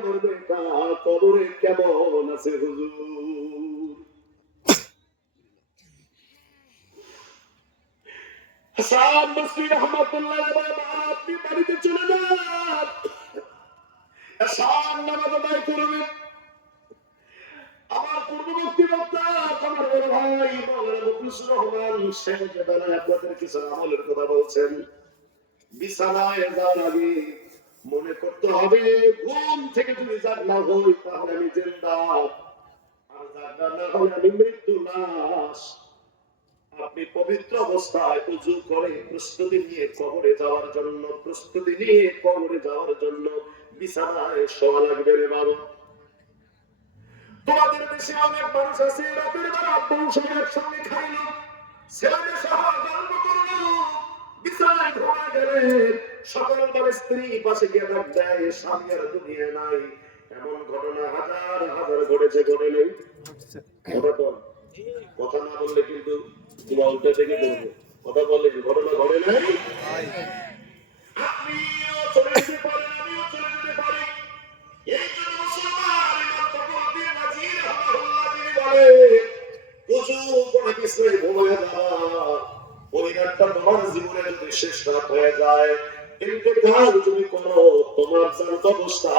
আমার বেটা কবরে কেমন আছে হুজুর। হাসান বসরি রহমাতুল্লাহ আলাইহি, আপনি বাড়িতে চলে যান, হাসান নামাজ আদায় করবেন। আমার পূর্ববর্তী বক্তা আমার বড় ভাই মাওলানা মুখলিসুর রহমান শেখ বেলায় আপনাদের কিছু আমলের কথা বলছেন। বিছানায় যাওয়ার আগে মনে করতে হবে, ঘুম থেকে যদি জাগনা হই তাহলে আমি জিন্দা, আর জাগনা না হলে আমি মৃত্যু লাশ। আপনি পবিত্র অবস্থায় উযু করে প্রস্তুতি নিয়ে কবরে যাওয়ার জন্য, প্রস্তুতি নিয়ে কবরে যাওয়ার জন্য বিছানায় শোয়া লাগবে রে বাবা। তোমাদের দেশে অনেক মানুষ আছে, রাতের বেলা আব্বু সব একসঙ্গে খাইল, ছেলেদের সহ গল্প করলো, বিছানায় ঘুমায় গেলেন, সকালবেলা স্ত্রী পাশে গিয়ে ডাক দেয়, স্বামী আর দুনিয়া নাই। এমন ঘটনা হাজার হাজার ঘটেছে, ঘটে নেই কথা না বললে কিন্তু তোমার উল্টে থেকে বলবো, কথা বলে ঘটনা ঘটে নাই। আপনিও চলে যেতে পারেন, আমিও চলে যেতে পারি। এই জন্য মুসলমান ইমাম ফখরুদ্দীন রাজি রাহমাতুল্লাহ তিনি বলেন, ওযু করে বিছানায় ঘুমায় যাওয়া, ওই রাতটা তোমার জীবনে যদি শেষ রাত হয়ে যায়, ইন্তেকাল তুমি করো, তোমার জানত অবস্থা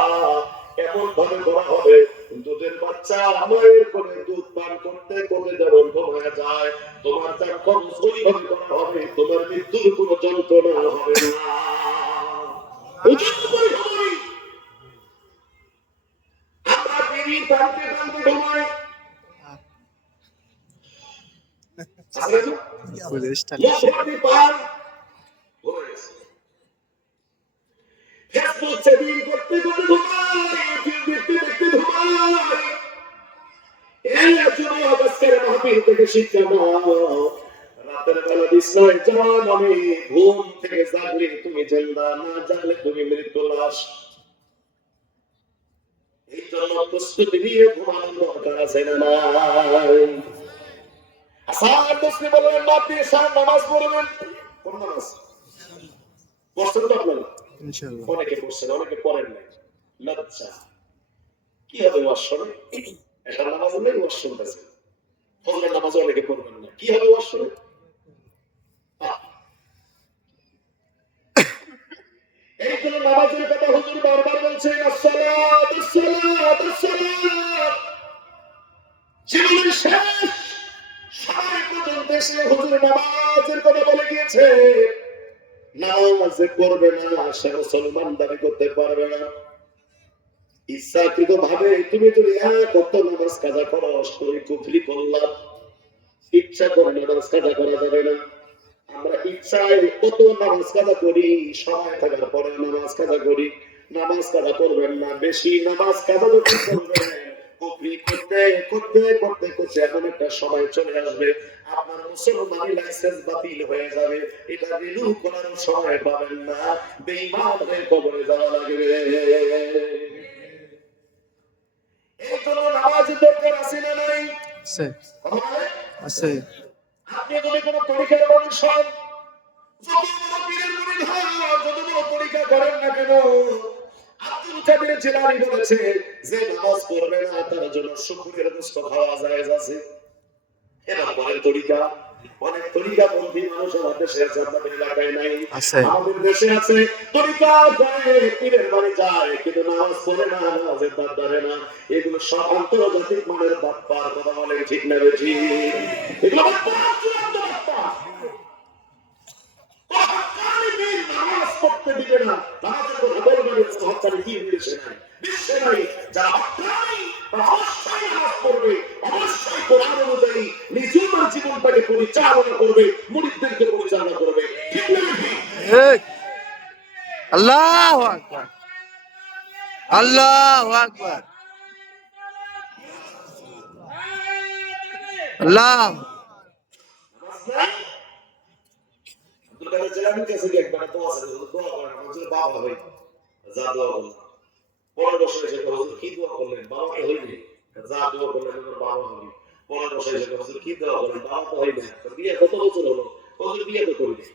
এমন ভাবে করা হবে, দুধের বাচ্চা মায়ের কোলে দুধ পান করতে করতে যেমন ঘুমায় যায়, তোমার জানত ওইভাবে করা হবে, তোমার মৃত্যুর কোনো যন্ত্রণা হবে না। ওযু করে ঘুমাই, আমরা বিড়ি টানতে টানতে ঘুমাই। ফেসবুক চ্যাটিং করতে করতে ঘুমাই, ইউটিউব দেখতে দেখতে ঘুমাই। এই জন্য আজকের মাহফিল থেকে শিক্ষা নাও, রাতের বেলা বিছানায় যাওয়া মানে ঘুম থেকে জাগলে তুমি জিন্দা, না জাগলে তুমি মৃত্যু লাশ। এই জন্য প্রস্তুতি নিয়ে ঘুমানোর দরকার আছে না নাই? হাসান বসরি বললেন, আপনি এশার নামাজ পড়বেন। কোন নামাজ পড়ছেন তো আপনারা? ইনশাআল্লাহ অনেকে পড়ছেন, অনেকে পড়েন নাই, লজ্জা। কি হবে ওয়াজ শুনে? এশার নামাজ নেই, ওয়াজ শুনতেছেন। ফজরের নামাজ অনেকে পড়বেন না, কি হবে ওয়াজ শুনে? নামাজের কথা হুজুর বারবার বলছেন, আসসালাত আসসালাত আসসালাত। জীবনের শেষ সময় পর্যন্ত এসে হুজুর নামাজের কথা বলে গিয়েছে। নামাজ পড়বে না সে মুসলমান দাবি করতে পারবে না। ইচ্ছাকৃত ভাবে তুমি যদি এক ওয়াক্ত নামাজ কাজা করো, তুমি কুফরি করলাম। ইচ্ছা করে নামাজ কাজা করা যাবে না। আমরা ইচ্ছায় কত নামাজ কাজা করি, সময় থাকার পরে নামাজ কাজা করি। নামাজ কাজা করবেন না, বেশি নামাজ কাজা যখন করবেন, কুফরি করতে করতে করতে করতে এমন একটা সময় চলে আসবে আপনার মুসলমানি লাইসেন্স বাতিল হয়ে যাবে। এটা রিনিউ করার সময় পাবেন না, বেঈমান হয়ে কবরে যাওয়া লাগবে। এই জন্য নামাজের দরকার আছে না নাই? আছে আছে। আপনি যদি কোনো পরীক্ষার মানুষ হন, যত বড় পীরের মুরিদ হন, যত বড় পরীক্ষা করেন না কেন, আব্দুল কাদের জিলানী বলেছে যে নামাজ পড়বে না তার জন্য শুকরের গোশত খাওয়া জায়েজ আছে। এবার বলেন তরিকা, অনেক তরিকা বন্ধী মানুষ আমাদের দেশে আছে, আপনাদের এলাকায় নাই। আছে। আমাদের দেশে আছে, তরিকা করে পীরের বাড়ি যায় কিন্তু নামাজ পড়ে না, নামাজের দাঁত ধরে না। এগুলো সব আন্তর্জাতিক মানের বাপ্পার কথা বলেন, ঠিক না বেশি? এগুলো বাপ্পা, চূড়ান্ত বাপ্পা। নামাজ পড়তে দিবে না, নামাজের কথা বলবে না, হত্যার কি বিদেশে নাই, বিশ্বে নাই। যারা হত্যাই অবশ্যই নামাজ পড়বে, অবশ্যই কোরআন অনুযায়ী নিজের জীবনটাকে পরিচালনা করবে, মুরিদদেরকে পরিচালনা করবে, ঠিক না বেশি? আল্লাহু আকবার, আল্লাহু আকবার, আল্লাহ। আব্দুল কাদের জিলানীর কাছে গিয়ে একবার দোয়া আছে, দোয়া করেন আমার জন্য বাবা হই, যা দোয়া করলেন। পরের বছর এসে হুজুর কি দোয়া করলেন, বাবা তো হইনি, যা দোয়া করলেন আমার বাবা হই। পরের বছর এসে হুজুর কি দোয়া করলেন, বাবা তো হইনি। বিয়ে কত বছর হলো, হুজুর বিয়ে তো করিনি।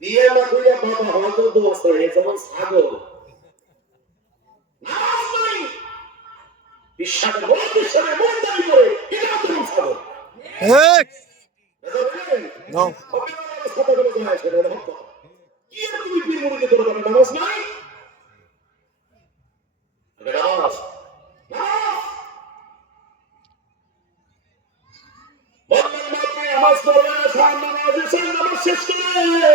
বিয়ে না করিয়া বাবা হয়তো দোয়া করে, যেমন ছাগল নামাজ নাই, বিশ্বাসের বড় বিশ্বাসের মন দাবি করে, এটা তো ছাগল। নো নামাজ নাই, নামাজ নামাজ পড়বে নামাজ শেষ করে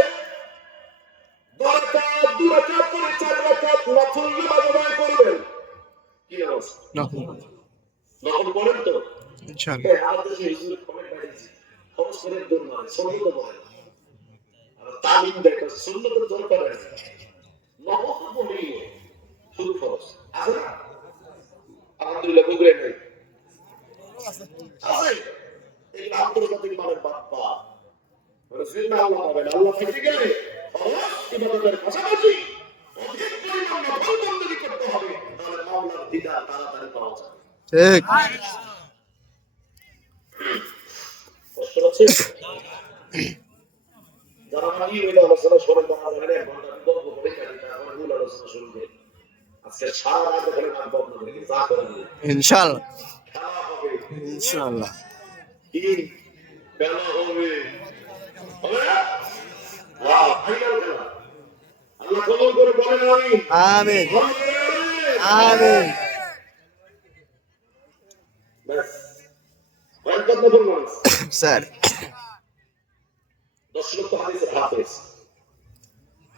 2 রাকাত করে 4 রাকাত নফল নামাজ আদায় করবেন। কি নামাজ? নফল পড়েন তো ইনশাআল্লাহ। আমাদের দেশে হুজুর কমেন্ট বাড়িয়েছে, খরচ করে দৌড় মারে, সুন্নত পড়ে, আর তালিম দেখে সুন্নতের দরকার আছে, নফল তো পড়েই শুধু খরচ আছে না? আলহামদুলিল্লাহ বুঝলে নাই আছে। এই আন্তর্জাতিক মানের বাপ্পা জিন্নাহ আল্লাহ পাবেন। আল্লাহ পেতে গেলে ইবাদতের পাশাপাশি অধিক পরিমাণ নফল বندگی করতে হবে, তাহলে মাওলার দিদার তাড়াতাড়ি পাওয়া যাবে। ঠিক। কষ্ট হচ্ছে যারা মানি ওই আলোচনা শোনেন, তারা জানেন এক ঘন্টা গল্প করে কাটি, তারপর মূল আলোচনা শুরু করে আজকে সারা রাত এখানে রাখবো আপনাদেরকে, যা করে দিই ইনশাআল্লাহ, খেলা হবে, ইনশাআল্লাহ। কি খেলা হবে, হবে না? ফাইনাল খেলা। আল্লাহ কবুল করে বলেন আমিন। আমিন, আমিন। আমিন। ব্যাস কয়েকটা নতুন মানুষ স্যার 10 লক্ষ হাদিসের হাফেজ,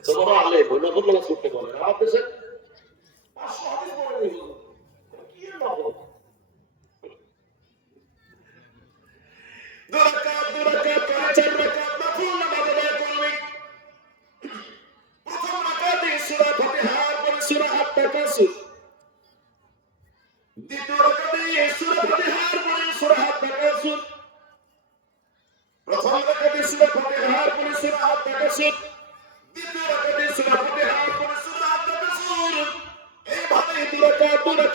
তোমরা আলে নতুন নামাজ পড়তে বলে আমার দেশে 500 হাদিস পড়ে দিল, কি এর নফল? 2 রাকাত করে 4 রাকাত নফল নামাজ আদায় করবে। প্রথম রাকাতে সূরা ফাতিহার পরে সূরা আত-তাকাসুর, দ্বিতীয় রাকাতে সূরা ফাতিহার পরে সূরা আত-তাকাসুর, প্রথম রাকাতে সূরা ফাতিহার পরে সূরা আত-তাকাসুর, দ্বিতীয় রাকাতে সূরা ফাতিহার পরে সূরা আত-তাকাসুর। এইভাবে 2 রাকাত করে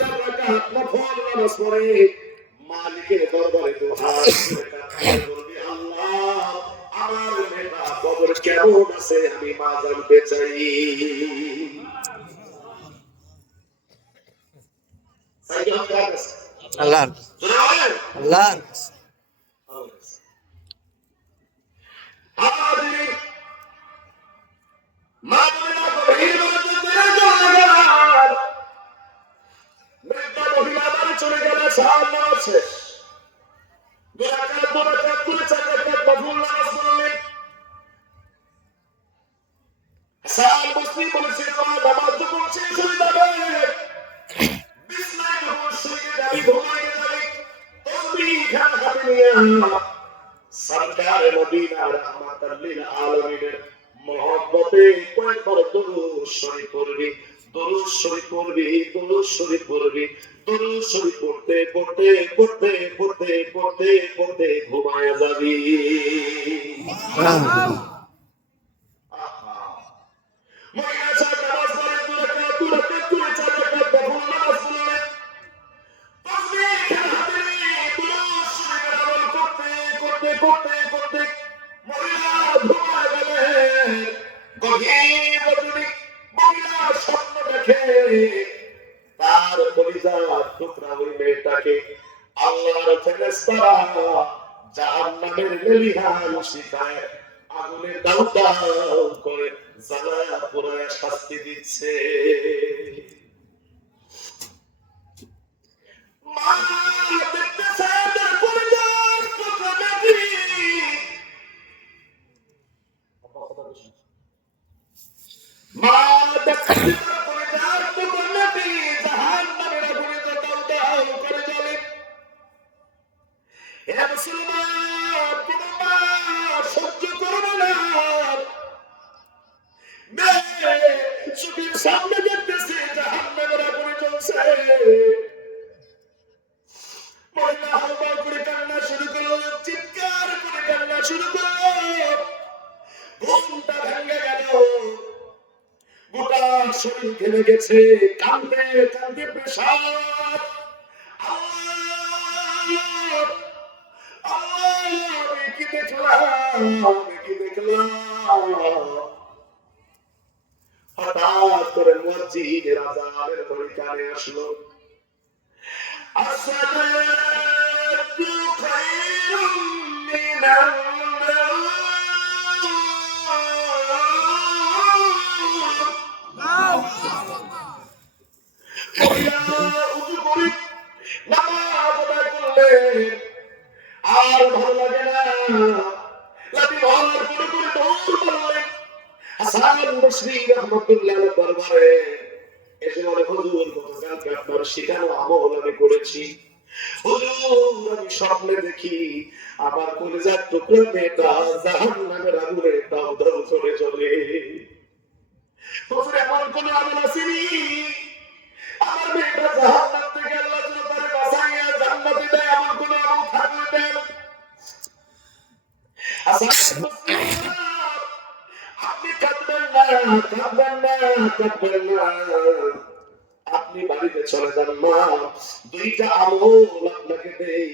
4 রাকাত নফল নামাজ পড়ে মালিকের দরবারে দুহাত তুলে বলবি, আল্লাহ আমার নেতা কবর কেমন আছে আমি মা জানতে চাই। আল্লাহ, আল্লাহ। বসরি বলেছে নামাজ যখন শেষ হয়ে যাবে বিছনায় যখন শুয়ে যাবি ঘুমাইতে যাবি তসবিহ খান হাতে নিয়ে সরকার মদিনা রহমাতুল লিল আলামিনের মহব্বতে কয়েকবার দুরূদ শরীফ পড়বি দুরূদ শরীফ পড়বি দুরূদ শরীফ পড়বি দুরূদ শরীফ পড়তে পড়তে পড়তে পড়তে পড়তে পড়তে ঘুমায় যাবি মহিলা সাহেব নামাজ পড়ে দু রাকাত করে 4 রাকাত বহু নামাজ পড়লে তসবিহ খান হাতে নিয়ে দুরূদ শরীফের আমল করতে করতে করতে করতে মহিলা ঘুমায় গেলেন গভীর রাতে মহিলা স্বপ্ন দেখে তার কলিজার টুকরা ওই মেয়েটাকে আল্লাহর ফেরেশতারা জাহান্নামের লেলিহান শিখায় আগুনে দাউ দাউ করে জ্বালায়া পোড়ায়া শাস্তি দিচ্ছে মা দেখতেছে তার কলিজার টুকরা বেটি মা দেখতেছে তার কলিজার টুকরা বেটি জাহান্নামের আগুনে দাউ দাউ করে জ্বলে হে মুসলমান কোন মা সহ্য করবে না মেয়ে চোখের সামনে দেখতেছে জাহান্নামের আগুনে জ্বলছে মহিলা হালকা করে কান্না শুরু করলো চিৎকার করে কান্না শুরু করলো ঘুমটা ভেঙে গেল গোটা শরীর ঘেমে গেছে কান্দে কান্দে পেশাব আল্লাহ আমি কি দেখলাম হঠাৎ করে মুয়াজ্জিনের আযানের ঘড়ি কানে আসলো আসসালাতু খায়রুম মিনান নাওম উযু করে নামাজ আদায় করলেন আর ভালো লাগে না লাঠি ভার করে করে দৌড় মারলেন হাসান বসরি রাহমাতুল্লাহ আলাইহি দরবারে এসে বলে হুজুর গতকালকে আপনার শিখানো আমল আমি করেছি হুজুর আমি স্বপ্নে দেখি আমার কলিজার টুকরা মেয়েটা জাহান্নামের আগুনে দাউ দাউ করে জ্বলে হুজুর এমন কোন আমল আসেনি আমার মেয়েটা জাহান্নাম থেকে আল্লাহ তাআলা বাঁচাইয়া জান্নাতে দেয় এমন কোন আমল থাকলে দেন আপনি কাঁদবেন না আপনি বাড়িতে চলে যান মা দুইটা আমল আপনাকে দেই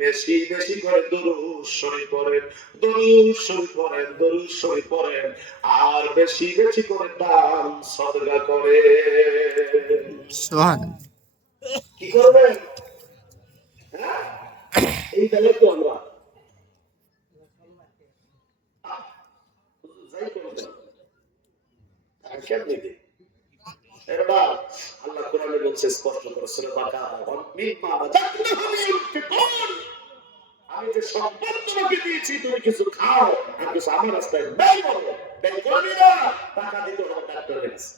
বেশি বেশি করে দুরূদ শরীফ পড়েন দুরূদ শরীফ পড়েন দুরূদ শরীফ পড়েন আর বেশি বেশি করে দান সদকা করেন সুবহানাল্লাহ কি করবেন হ্যাঁ এই তাহলে তো আমরা আল্লাহ কোরআনে বলছে স্পষ্ট করে সূরা বাকারা আমি যে সম্পদ তোমাকে দিয়েছি তুমি কিছু খাও আর কিছু আমার রাস্তায় ব্যয় করো ব্যয় করবি না টাকা দিতে হবে ডাক্তারের কাছে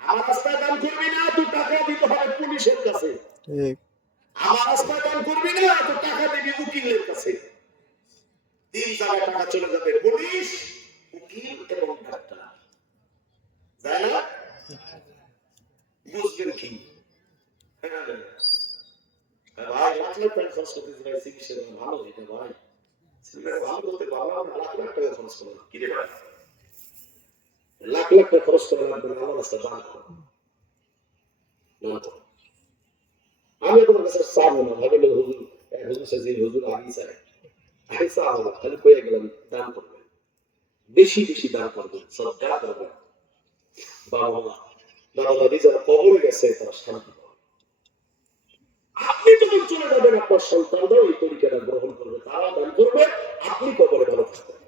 আমার রাস্তায় দান করবি না তুই টাকা দিতে হবে পুলিশের কাছে ঠিক আমার রাস্তায় দান করবি না তো টাকা দিবি উকিলের কাছে 3 জায়গায় টাকা চলে যাবে পুলিশ উকিল এবং ডাক্তার যায় না বুঝবেন কি ভাই লাখ লাখ টাকা খরচ করতে ভাই চিকিৎসা ভালো এটা ভাই ভালো বলতে পারলাম লাখ লাখ টাকা খরচ করলাম কি রে ভাই লাখ লাখ টাকা খরচ করে লাগবে আমার রাস্তা দান করো না তো আমি তোমার কাছে চাবো না ভাবে হুজুর হুজুর সাথে হুজুর আগে চাই আগে চাবো না খালি কয়ে গেলাম দান করবে বেশি বেশি দান করবে সদকা করবে বাবা দাদা দাদি যারা কবরে গেছে তারা শান্তি পাবে আপনি যখন চলে যাবেন আপনার সন্তানরা ওই তরিকাটা গ্রহণ করবে তারা দান করবে আপনি কবরে ভালো থাকবেন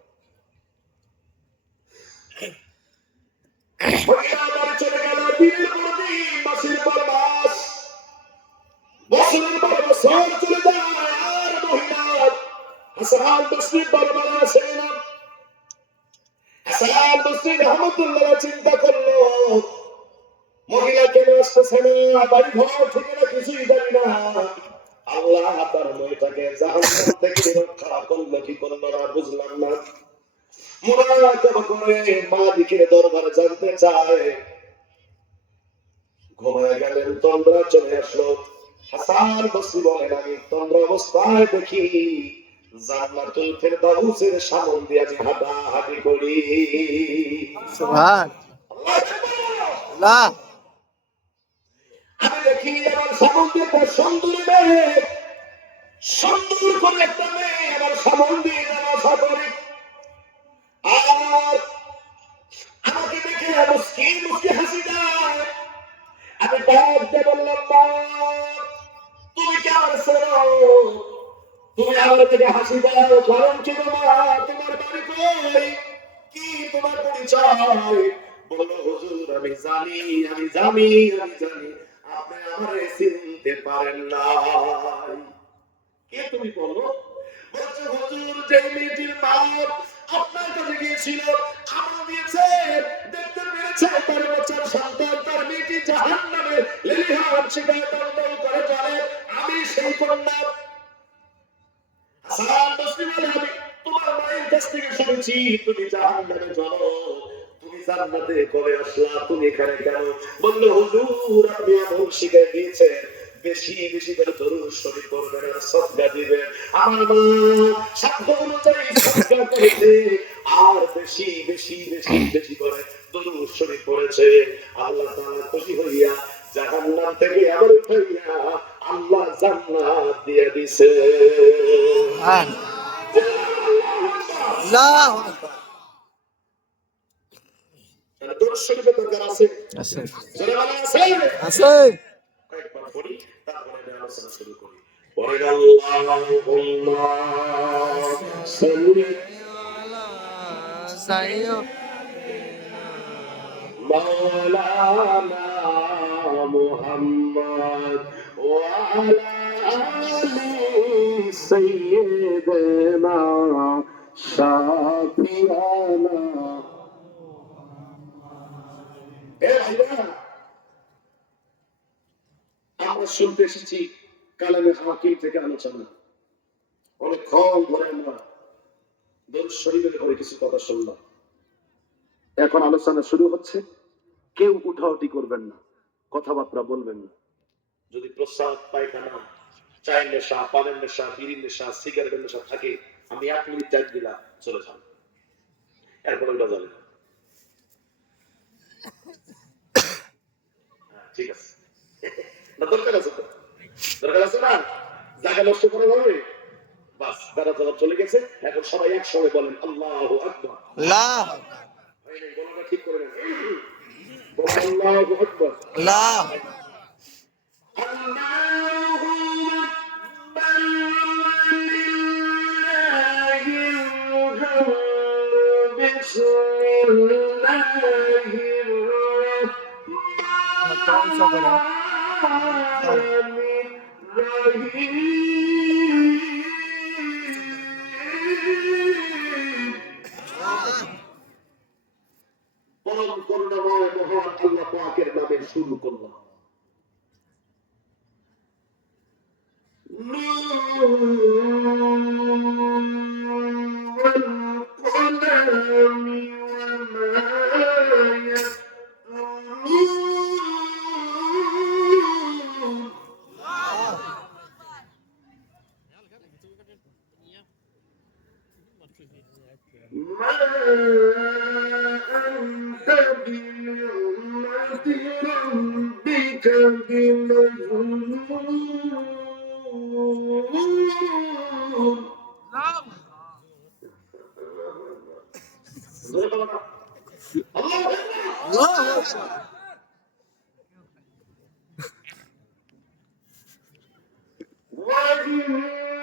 চলে গেল দিনের পর দিন মাসের পর মাস বছরের পর বছর চলে যায় আর মহিলা হাসান বসরি দরবারে আসে না হাসান বসরি রহমত আব্দুল্লাহ চিন্তা করলো, মহিলা কেন আসতেছে না, বাড়ি ঘর থেকে না কিছুই জানি না। আল্লাহ তার মেয়েটাকে জাহান্নাম থেকে রক্ষা করলো কি করলো না বুঝলাম না। মুরাকাবা করে মালিকের দরবারে জানতে চায়। ঘুমায় গেলেন, তন্দ্রা চলে আসলো। হাসান বসরি বলেন, আমি তন্দ্রা অবস্থায় দেখি জান্নাতুল ফেরদাউসের সামনে দিয়ে আমি হাঁটাহাঁটি করি। সুবহান আল্লাহ। আমি দেখি আমার সামনে একটা সুন্দরী মেয়ে, সুন্দর করে একটা মেয়ে আমার সামনে দিয়ে যাওয়া করে। আর আমাকে দেখে মুস্কি মুস্কি হাসি দেয়। আমি ডাক দিয়ে বললাম, মা তুমি কি আমার ছেড়ো? তুমি আমার থেকে হাসি দাও, কারণ কি মা? তোমার বাড়ি কই? কি তোমার পরিচয়? বলো হুজুর, আমি জানি আপনি আমারে চিনতে পারেন না। কে তুমি বলো? বলছে হুজুর, যে মেয়েটির মা আপনার কাছে গিয়েছিল, আমল দিয়েছে, দেখতে পেরেছে তার বাচ্চার সন্তান, তার মেয়েটি জাহান্নামে লেলিহান শিকায় দণ্ডন করে চলে, আমি সেই কন্যা। হাসান বসরি বলে, আমি তোমার মায়ের কাছ থেকে শুনেছি তুমি জাহান্নামে চলো, তুমি জান্নাতে কবে আসলা, তুমি এখানে কেন? বললো হুজুর, আপনি এমন শিখাই দিয়েছেন, বেশি বেশি করে দরুদ শরীফ পড়বেন আর সাদকা দিবেন। আমার মা সাধ্য অনুযায়ী সাদকা করেছে আর বেশি বেশি বেশি বেশি করে দরুদ শরীফ পড়েছে। আল্লাহ তাআলা খুশি হইয়া জাহান্নাম থেকে আমার উঠাইয়া আল্লাহ জান্নাত দিয়ে দিছে। সুবহান আল্লাহ। দরুদ শরীফের দরকার আছে, আছে জোরে বলেন আছে। আছে। কয়েকবার পড়ি, তারপরে আমি আলোচনা শুরু করি। পড়েন আল্লাহুম্মা সাল্লি মাওলানা মুহাম্মদ ওয়া আলা আলি সাইয়্যিদিনা শাফিয়ানা। এ ভাইরা, আমরা শুনতে এসেছি কালামে হাকিম থেকে আলোচনা। অনেকক্ষণ ধরে আমরা দরুদ শরীফের উপরে কিছু কথা শুনলাম। এখন আলোচনা শুরু হচ্ছে। কেউ উঠাউটি করবেন না, কথাবার্তা বলবেন না। যদি প্রস্রাব, পায়খানা, চায়ের নেশা, পানের নেশা, বিড়ির নেশা, সিগারেটের নেশা থাকে, আমি 1 মিনিট টাইম দিলাম, চলে যান। এরপর ওইটা যাবে। ঠিক আছে, না দরকার আছে তো, দরকার আছে না, জায়গা নষ্ট করা যাবে। বাস, তারা জবাব চলে গেছে। এখন সবাই একসঙ্গে বলেন আল্লাহু আকবার। আল্লাহ গলাটা ঠিক করে নেন, বলেন আল্লাহু আকবার। আল্লাহ আল্লাহু আকবার, লিল্লাহিল হামদু, বিসমিল্লাহির রহমানির রহিম। পরম করুণাময় মহান আল্লাহ পাকের নামে শুরু করলাম। আল্লাহ وإن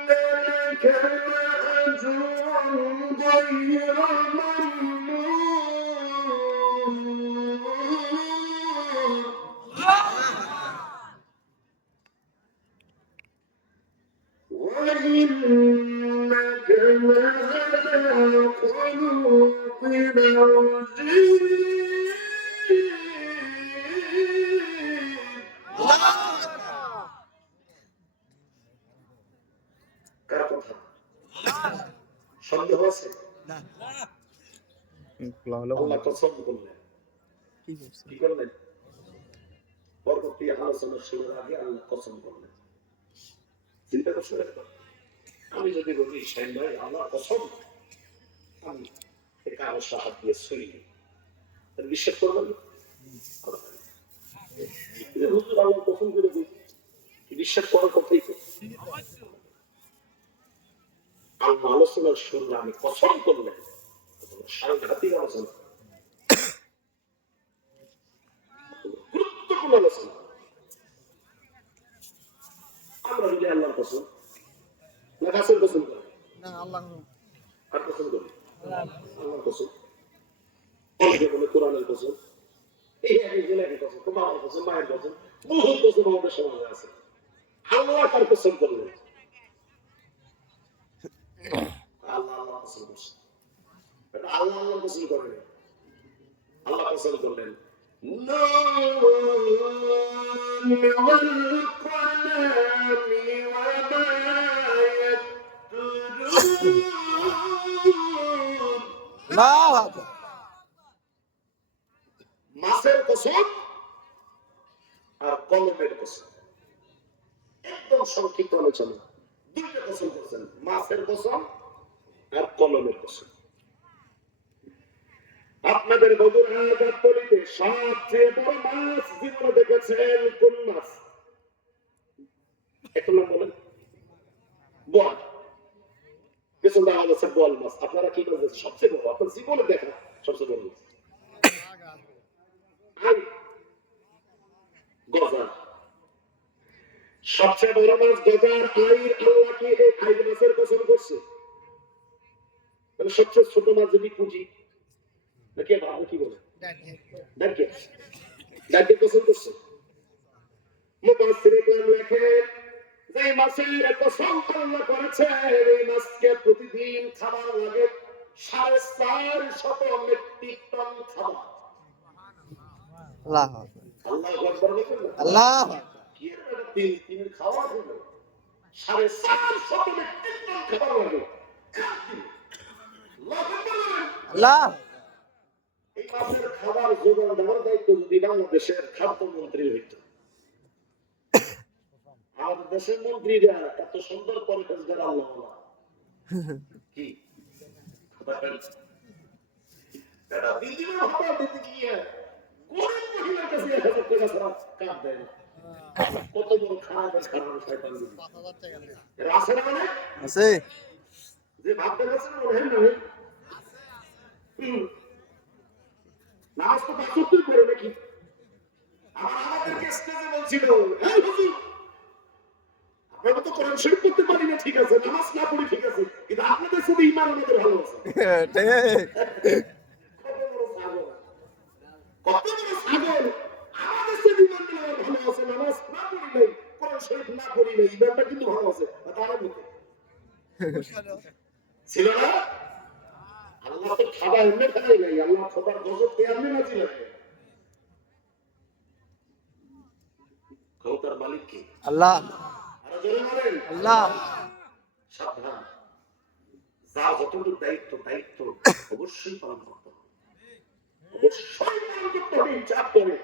لك لأجرا غير ممنون. وإنك لعلى خلق عظيم. আল্লাহ কসম করলেন, কি করছে? কি করলেন? পরবর্তী আলোচনা শুরুর আগে আল্লাহ কসম করলেন। চিন্তা করছেন একবার? আমি যদি বলি শাইন ভাই আল্লাহ কসম আমি এই কাগজটা হাত দিয়ে ছুঁড়ি, তাহলে বিশ্বাস করবেন? হুজুর আল্লাহ কসম করে দিই, বিশ্বাস করার কথাই তো। আল্লাহ আলোচনার শুরুর আমি কসম করলেন, সাংঘাতিক আলোচনা, গুরুত্বপূর্ণ আলোচনা। আমরা যদি আল্লাহর কসম না গাছের কসম করি, না আল্লাহ আর কসম করি আল্লাহর কসম, অনেকে বলে কোরআনের কসম, এই একজন একই কসম, বাবার কসম, মায়ের কসম, বহু কসম আমাদের সমাজে আছে। আল্লাহ কার কসম করলেন? আল্লাহ আল্লাহ কসম করছে, আল্লাহ আল্লাহ কসম করেন। আল্লাহ কসম করলেন আল্লাহু আকবার। মাছের কসম আর কলমের কসম, একদম সংক্ষিপ্ত আলোচনা। দুইটা কসম করছেন, মাছের কসম আর কলমের কসম। আপনাদের বদর আজাদপল্লীতে সবচেয়ে বড় মাছ জীবনে দেখেছেন কোন মাছ? একটু নাম বলেন। বল, পেছন দেখা যাচ্ছে বল মাছ। আপনারা কি বলছেন সবচেয়ে বড়? আপনার জীবনে দেখা সবচেয়ে বড় মাছ গজা। সবচেয়ে বড় মাছ গজার আইর আল্লাহ কি এই আইর মাছের কসম করছে? মানে সবচেয়ে ছোট মাছ যদি পুঁজি নাকি ভালো কি বলে ডাকে ডাকে কসম করছে। মুফাসসির ইকরাম লেখেন যে মাছের কসম আল্লাহ করেছে এই মাছকে প্রতিদিন খাবার লাগে 450 মেট্রিক টন খাবার। আল্লাহু আকবার। আল্লাহু আকবার বলেন না? আল্লাহু আকবার। কি এর তিন খাওয়া হলো 450 মেট্রিক টন খাবার লাগে। আল্লাহ এই মাছের খাবার যোগান দেওয়ার দায়িত্ব যদি বাংলাদেশের খাদ্যমন্ত্রী হইত, আমাদের দেশের মন্ত্রীরা এত সুন্দর পরিবেশগার আল্লাহ কি তারা দিদির ভাবা দিতে গিয়ে গরিব মহিলার কাছে 1000 টাকা ছাড়া কাজ দেয় না। কত বড় খারাপ খারাপ শয়তান গুলো আছে না? মানে আছে যে ভাবতে পারছেন মনে হয় নয়। নামাজ তো 75 করে নাকি? আমাদেরকে স্টেজে বলছিল এই হুজুর আমরা তো কোরআন শরীফ পড়তে পারি না, ঠিক আছে, নামাজ না পড়ি ঠিক আছে, কিন্তু আপনাদের শুধু ঈমান আমাদের ভালো আছে। ঠিক। কত বড় ছাগল! আমাদের শুধু ঈমান ভালো আছে, নামাজ না পড়ি নাই, কোরআন শরীফ না পড়ি নাই, ঈমানটা কিন্তু ভালো আছে। তারা মতে ছিল না? আল্লাহ তো খাবার এমনি খাই নাই, আল্লাহ খাবার গজব পেয়ে এমনি না ছিল। ক্ষমতার মালিক কে? আল্লাহ আরো জোরে বলেন আল্লাহ। সাবধান, যা যতটুকু দায়িত্ব অবশ্যই পালন করতে হবে, অবশ্যই পালন করতে হবে। চাপ করে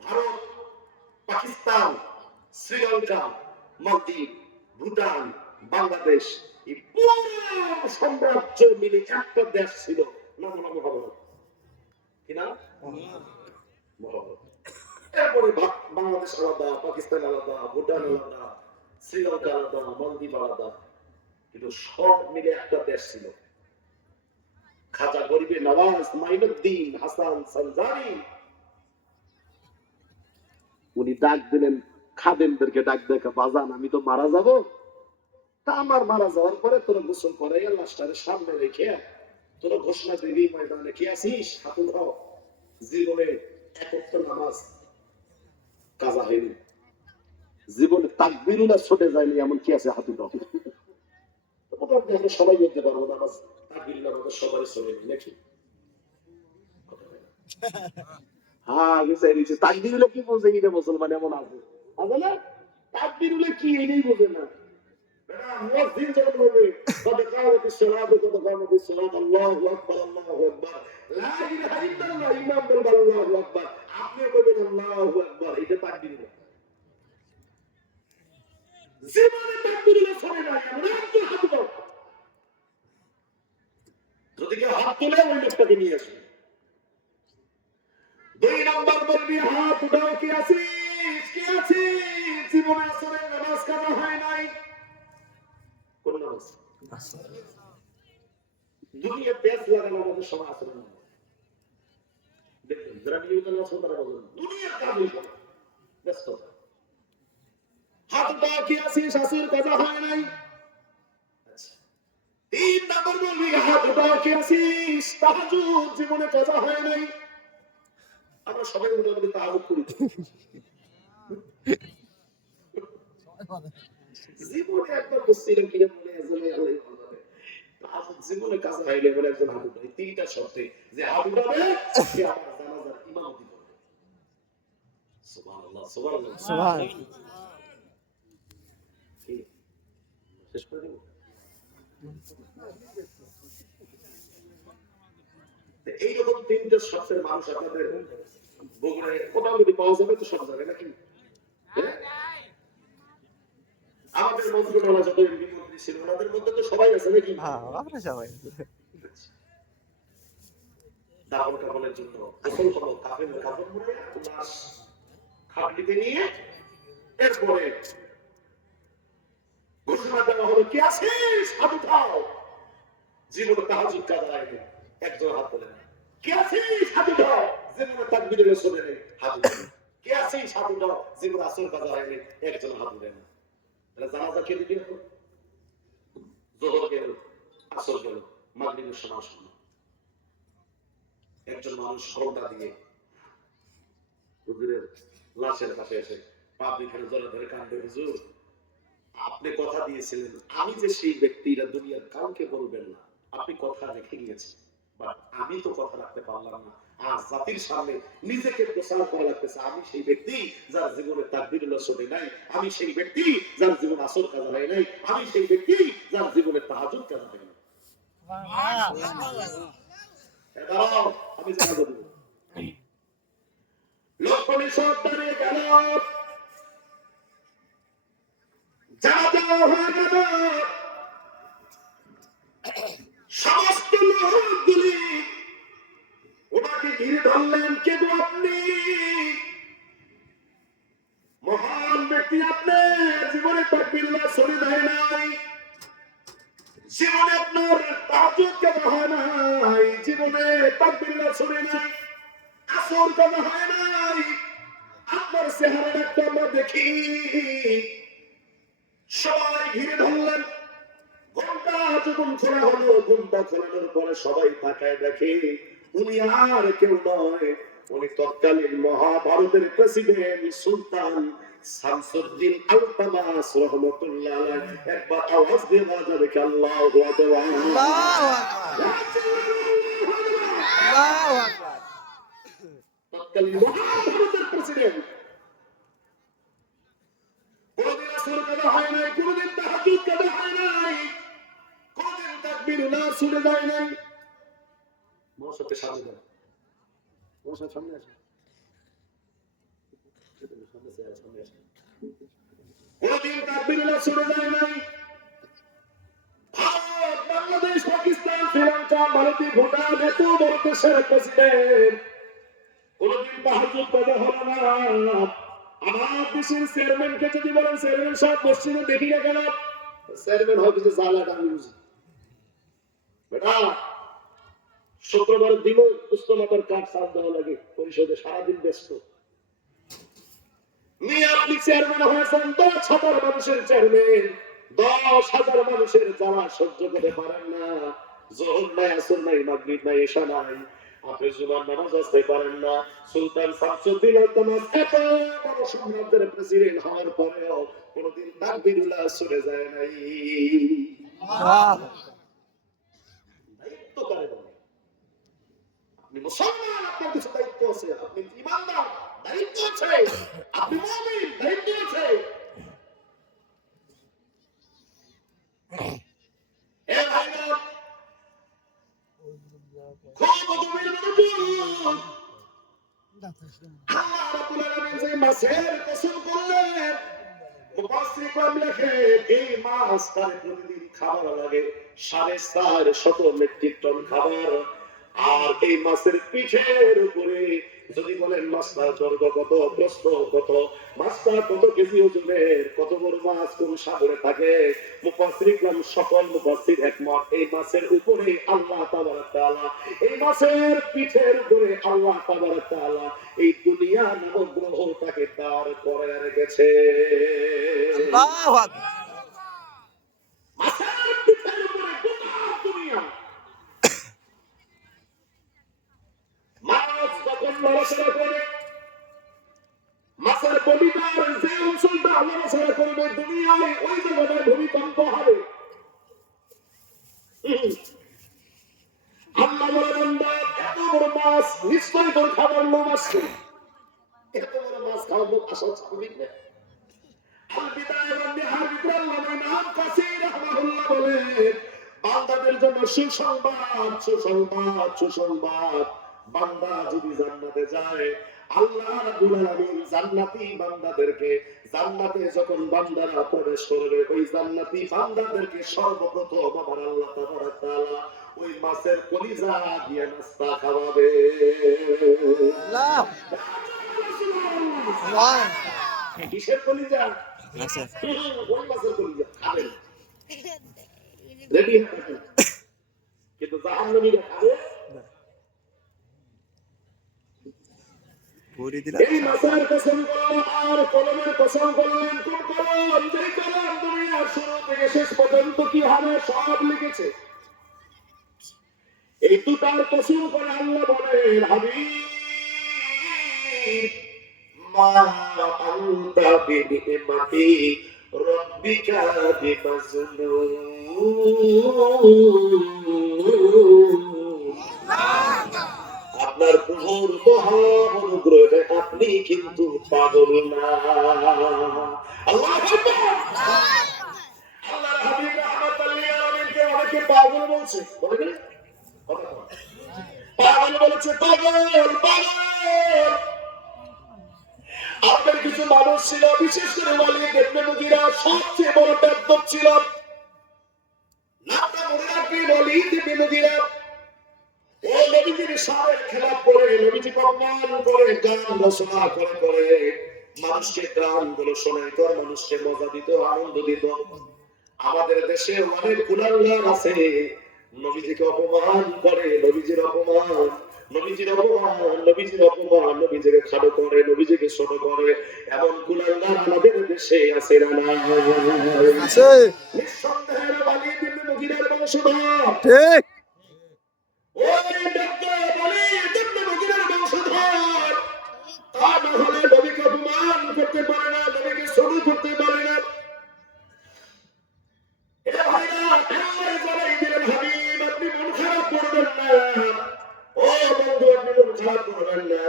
ভারত, পাকিস্তান, শ্রীলঙ্কা, মালদ্বীপ, ভুটান, বাংলাদেশ এই পুরো সাম্রাজ্য মিলে একটা দেশ ছিল, নাম হলো মহাভারত। কি নাম? মহাভারত। এরপরে বাংলাদেশ আলাদা, পাকিস্তান আলাদা, ভুটান আলাদা, শ্রীলঙ্কা আলাদা, মালদ্বীপ আলাদা, কিন্তু সব মিলে একটা দেশ ছিল। খাজা গরিবে নওয়াজ মাইনুদ্দিন হাসান সানজারি উনি ডাক দিলেন খাদেমদেরকে, ডাক দেখে বাজান আমি তো মারা যাব, তা আমার মারা যাওয়ার পরে তোরা গোসল করে লাশটারে সামনে রেখে তোরা ঘোষণা দিবি ময়দানে কি আছিস, হাতুর হও, জীবনে একত্র নামাজ কাজা হয়নি, জীবনে তাকবীরুল্লাহ ছুটে যায়নি, এমন কি আছে হাতুর হও। মোটামুটি আমরা সবাই বলতে পারবো নামাজ তাকবীরুল্লাহ আমাদের সবাই চলে নাকি? হ্যাঁ গেছে তাকবীরুল্লাহ কি বোঝে, এটা মুসলমান এমন আছে আছে না? তাকবীরুল্লাহ কি এটাই বোঝে না। এটা মুয়াজ্জিন যখন বলবে কদ কামাতিস সালাতু কদ কামাতিস সালাত আল্লাহু আকবার আল্লাহু আকবার লা ইলাহা ইল্লাল্লাহ ইমাম বলবে আল্লাহু আকবার আপনি বলবেন আল্লাহু আকবার এটা তাকবীর না জীবনে তাকবীর ছড়ে না আমরা একটু হাত দাও যদি কেউ হাত তোলে ওই লোকটাকে নিয়ে আসবে 2 নাম্বার বলবি হাত উঠাও কি আছিস কি আছিস জীবনে আসলে নামাজ কাজা হয় নাই কোন নামাজ দুনিয়া পেস লাগানো আমাদের সময় আসলে না দেখুন যারা নিয়মিত নামাজ পড়ে তারা বলেন দুনিয়ার কাজই করে ব্যস্ত হাত উঠাও কি আছিস আসির কাজা হয় নাই 3 নাম্বার বলবি হাত উঠাও কি আছিস তাহাজ্জুদ জীবনে কাজা হয় নাই আমরা সবাই মোটামুটি তাহাজ্জুদ করি জীবনে একবার বসছিলাম কি মনে আছে আল্লাহ তাহাজ্জুদ জীবনে কাজা হইলে বলে একজন হাত উঠায় 3টা শর্তে যে হাত উঠাবে সে আমার জানাজার ইমামতি করবে সুবহানাল্লাহ সুবহানাল্লাহ সুবহানাল্লাহ। শেষ করে দেব এইরকম 3টা শর্তের মানুষ আপনাদের বগুড়ায় মোটামুটি পাওয়া যাবে তো সব জায়গায় নাকি আমাদের মন্ত্রণালয় যত বিমন্ত্রী ছিল ওনাদের মধ্যে তো সবাই আছে নাকি হ্যাঁ আমরা সবাই দাফন কাফনের জন্য গোসল করো কাফন কাফন মুড়ে লাশ খাটলিতে নিয়ে এরপরে ঘোষণা দেওয়া হলো কি আছিস হাত উঠাও জীবনে তাহাজ্জুদ কাজা হয়নি একজন হাত তোলে না কি আছিস হাত উঠাও জীবনে তাকবীরের শোনে নেই হাত উঠাও কি আছিস হাত উঠাও জীবনে আসর কাজা হয়নি একজন হাত উঠে না তাহলে জানাজা কে দিবে যোহর গেল আসর গেল মাগরিবের সময় আসলো একজন মানুষ ঘন্টা দিয়ে হুজুরের লাশের কাছে এসে পা দুইখানে জড়া ধরে কাঁদবে হুজুর আপনি কথা দিয়েছিলেন আমি যে সেই ব্যক্তিরা দুনিয়ার কাউকে বলবেন না আপনি কথা রেখে গিয়েছেন বাট আমি তো কথা রাখতে পারলাম না আর জাতির সামনে নিজেকে প্রচার করা লাগতেছে আমি সেই ব্যক্তি যার জীবনে তাকবীরুল্লাহ শোনে নাই আমি সেই ব্যক্তি যার জীবনে আসর কাজা হয় নাই আমি সেই ব্যক্তি যার জীবনে তাহাজ্জুদ কাজা হয় নাই দাঁড়াও আমি জানাবো দেব লক্ষ্মী সব দাঁড়িয়ে গেল জানাজা হয়ে গেল সমস্ত লোকগুলি ওনাকে ঘিরে ধরলেন কে গো আপনি মহান ব্যক্তি আপনি জীবনে তাকবীরুল্লাহ শোনে দেয় নাই জীবনে আপনার তাহাজ্জুদ কাজা হয় নাই জীবনে তাকবীরুল্লাহ শোনে নাই আসর কাজা হয় নাই আপনার চেহারাটা একটু আমরা দেখি সবাই ঘিরে ধরলেন ঘন্টা যখন খোলা হলো ঘন্টা খোলানোর পরে সবাই তাকায় দেখে উনি আর কেউ নয় উনি তৎকালীন মহাভারতের প্রেসিডেন্ট সুলতান শামসুদ্দিন আলতামাস রহমাতুল্লাহ আলাইহি একবার আওয়াজ দিয়ে বলা যাবে কি আল্লাহু আকবার আল্লাহু আকবার তৎকালীন মহাভারতের প্রেসিডেন্ট কোনদিন আসর কাজা হয় নাই কোনদিন তাহাজ্জুদ কাজা হয় নাই কোনদিন তাকবীরুল্লাহ শুনে যায় নাই মহাসতে সামনে দাও মহাসতে সামনে আসো কোনদিন তাকবীরুল্লাহ শুনে যায় নাই ভারত বাংলাদেশ পাকিস্তান শ্রীলঙ্কা ভারতীয় ভুটান এত বড় দেশের প্রেসিডেন্ট কোনদিন তাহাজ্জুদ কাজা হলো না আমার দেশের চেয়ারম্যানকে যদি বলেন চেয়ারম্যান সাহেব মসজিদে দেখি না কেন চেয়ারম্যান হয় কিছু জ্বালাটা আমি বুঝি বেটা শুক্রবার দিন পুস্তমাতার কাজ সাথ দেওয়া লাগে পরিষদে সারাদিন ব্যস্ত আপনি চেয়ারম্যান হয়েছেন 10,000 মানুষের চেয়ারম্যান 10,000 মানুষের জ্বালা সহ্য করতে পারেন না যোহর নাই আসর নাই মাগরিব নাই এশা নাই আপনি জুমার নামাজ আসতে পারেন না সুলতান শামসুদ্দিন আলতামাস এত বড় সাম্রাজ্যের প্রেসিডেন্ট হওয়ার পরেও কোনদিন তাকবীরুল্লাহ শুনে যায় নাই দায়িত্ব কারে বলে আপনি মুসলমান আপনার কিছু দায়িত্ব আছে আপনি ঈমানদার দায়িত্ব আছে আপনি মুমিন দায়িত্ব আছে এ ভাইরা, খুব গভীর মনোযোগ। আল্লাহ রাব্বুল আলামিন যে মাছের কসম করলেন, মুফাসসির ইকরাম লেখেন, এই মাছ তার প্রতিদিন খাবার লাগে 4.5 মেট্রিক টন খাবার। আর এই মাছের পিঠের উপরে যদি বলেন মাছটার দৈর্ঘ্য কত, প্রস্থ কত, মাছটা কত কেজি ওজনের, কত বড় মাছ কোন সাগরে থাকে, মুফাসসির ইকরাম সকল মুফাসসির একমত, এই মাছের উপরে আল্লাহ তাবারক তাআলা, এই মাছের পিঠের উপরে আল্লাহ তাবারক তাআলা এই দুনিয়া নামক গ্রহটাকে দাঁড় করে রেখেছে। আল্লাহু আকবার। মাছের পিঠের উপরে গোটা দুনিয়া। মাছ যখন নড়াচড়া করে, মাছের বডিটার যে অঞ্চলটা নড়াচড়া করবে দুনিয়ায়, ওই জায়গাটায় ভূমিকম্প হবে। আল্লাহ বলে, বান্দা, এত বড় মাছ নিশ্চয়ই তোর খাবার লোভ আসছে। এত বড় মাছ খাওয়ার লোভ আসা স্বাভাবিক না। আল বিদায়া ওয়ান নিহার ভিতরে আল্লামা ইমাম কাসির রাহমাহুল্লাহ বলেন, বান্দাদের জন্য সুসংবাদ, সুসংবাদ, সুসংবাদ। বান্দা যদি জান্নাতে যায়, আল্লাহ রাব্বুল আলামিন জান্নাতি বান্দাদেরকে, জান্নাতে যখন বান্দারা প্রবেশ করবে, ওই জান্নাতি বান্দাদেরকে সর্বপ্রথম আমার আল্লাহ তাবারক তাআলা ওই মাছের কলিজা দিয়ে নাস্তা খাওয়াবে। আল্লাহ সুবহান। কিসের কলিজা? আচ্ছা ওই মাছের কলিজা খাবেন, রেডি থাকেন। কিন্তু জাহান্নামীরা খাবে পুরি দিলা। এই মাছের কসম করলেন আর কলমের কসম করলেন। কোন কলম? যে কলম দুনিয়ার শুরু থেকে শেষ পর্যন্ত কি হবে সব লিখেছে। এই দুটার কসম করে আল্লাহ বলেন, হাবিব মা আনতা বিনিমাতি রাব্বিকা বিমাজনুন। আপনার প্রভুর মহা অনুগ্রহে আপনি কিন্তু পাগল না। আল্লাহু আকবার। আল্লাহর হাবিব রাহমাতুল লিল আলামিনকে অনেকে পাগল বলছে, বলে না? কথা বল। পাগল বলেছে, পাগল, পাগল। আমাদের কিছু মানুষ ছিল, বিশেষ করে ওয়ালিদ ইবনে মুগীরা সবচেয়ে বড় বেয়াদব ছিল। নামটা মনে রাখবেন, ওয়ালিদ ইবনে মুগীরা। ও নবীজির শানের খেলাফ করে, নবীজিকে অপমান করে, গান রচনা করে করে মানুষকে গানগুলো শোনাইতো, মানুষকে মজা দিত, আনন্দ দিত। আমাদের দেশে অনেক কুলাঙ্গার আছে, নবীজিকে অপমান করে, নবীজির অপমান, নবীজির অপমান, নবীজির অপমান, নবীজিকে খাটো করে, নবীজিকে ছোট করে, এমন কুলাঙ্গার আমাদের দেশে আছে না? আছে। নিঃসন্দেহে ওয়ালিদ ইবনে মুগীরার বংশধর। ঠিক। ওই ব্যক্তি ওয়ালিদ ইবনে মুগীরার বংশধর। তা না হলে নবীকে অপমান করতে পারে না, নবীকে ছোট করতে পারে না। এ ভাইরা, আল্লাহ জানাই দিলেন, হাবিব আপনি মন খারাপ করবেন না। ও বন্ধু, আপনি মন খারাপ করবেন না।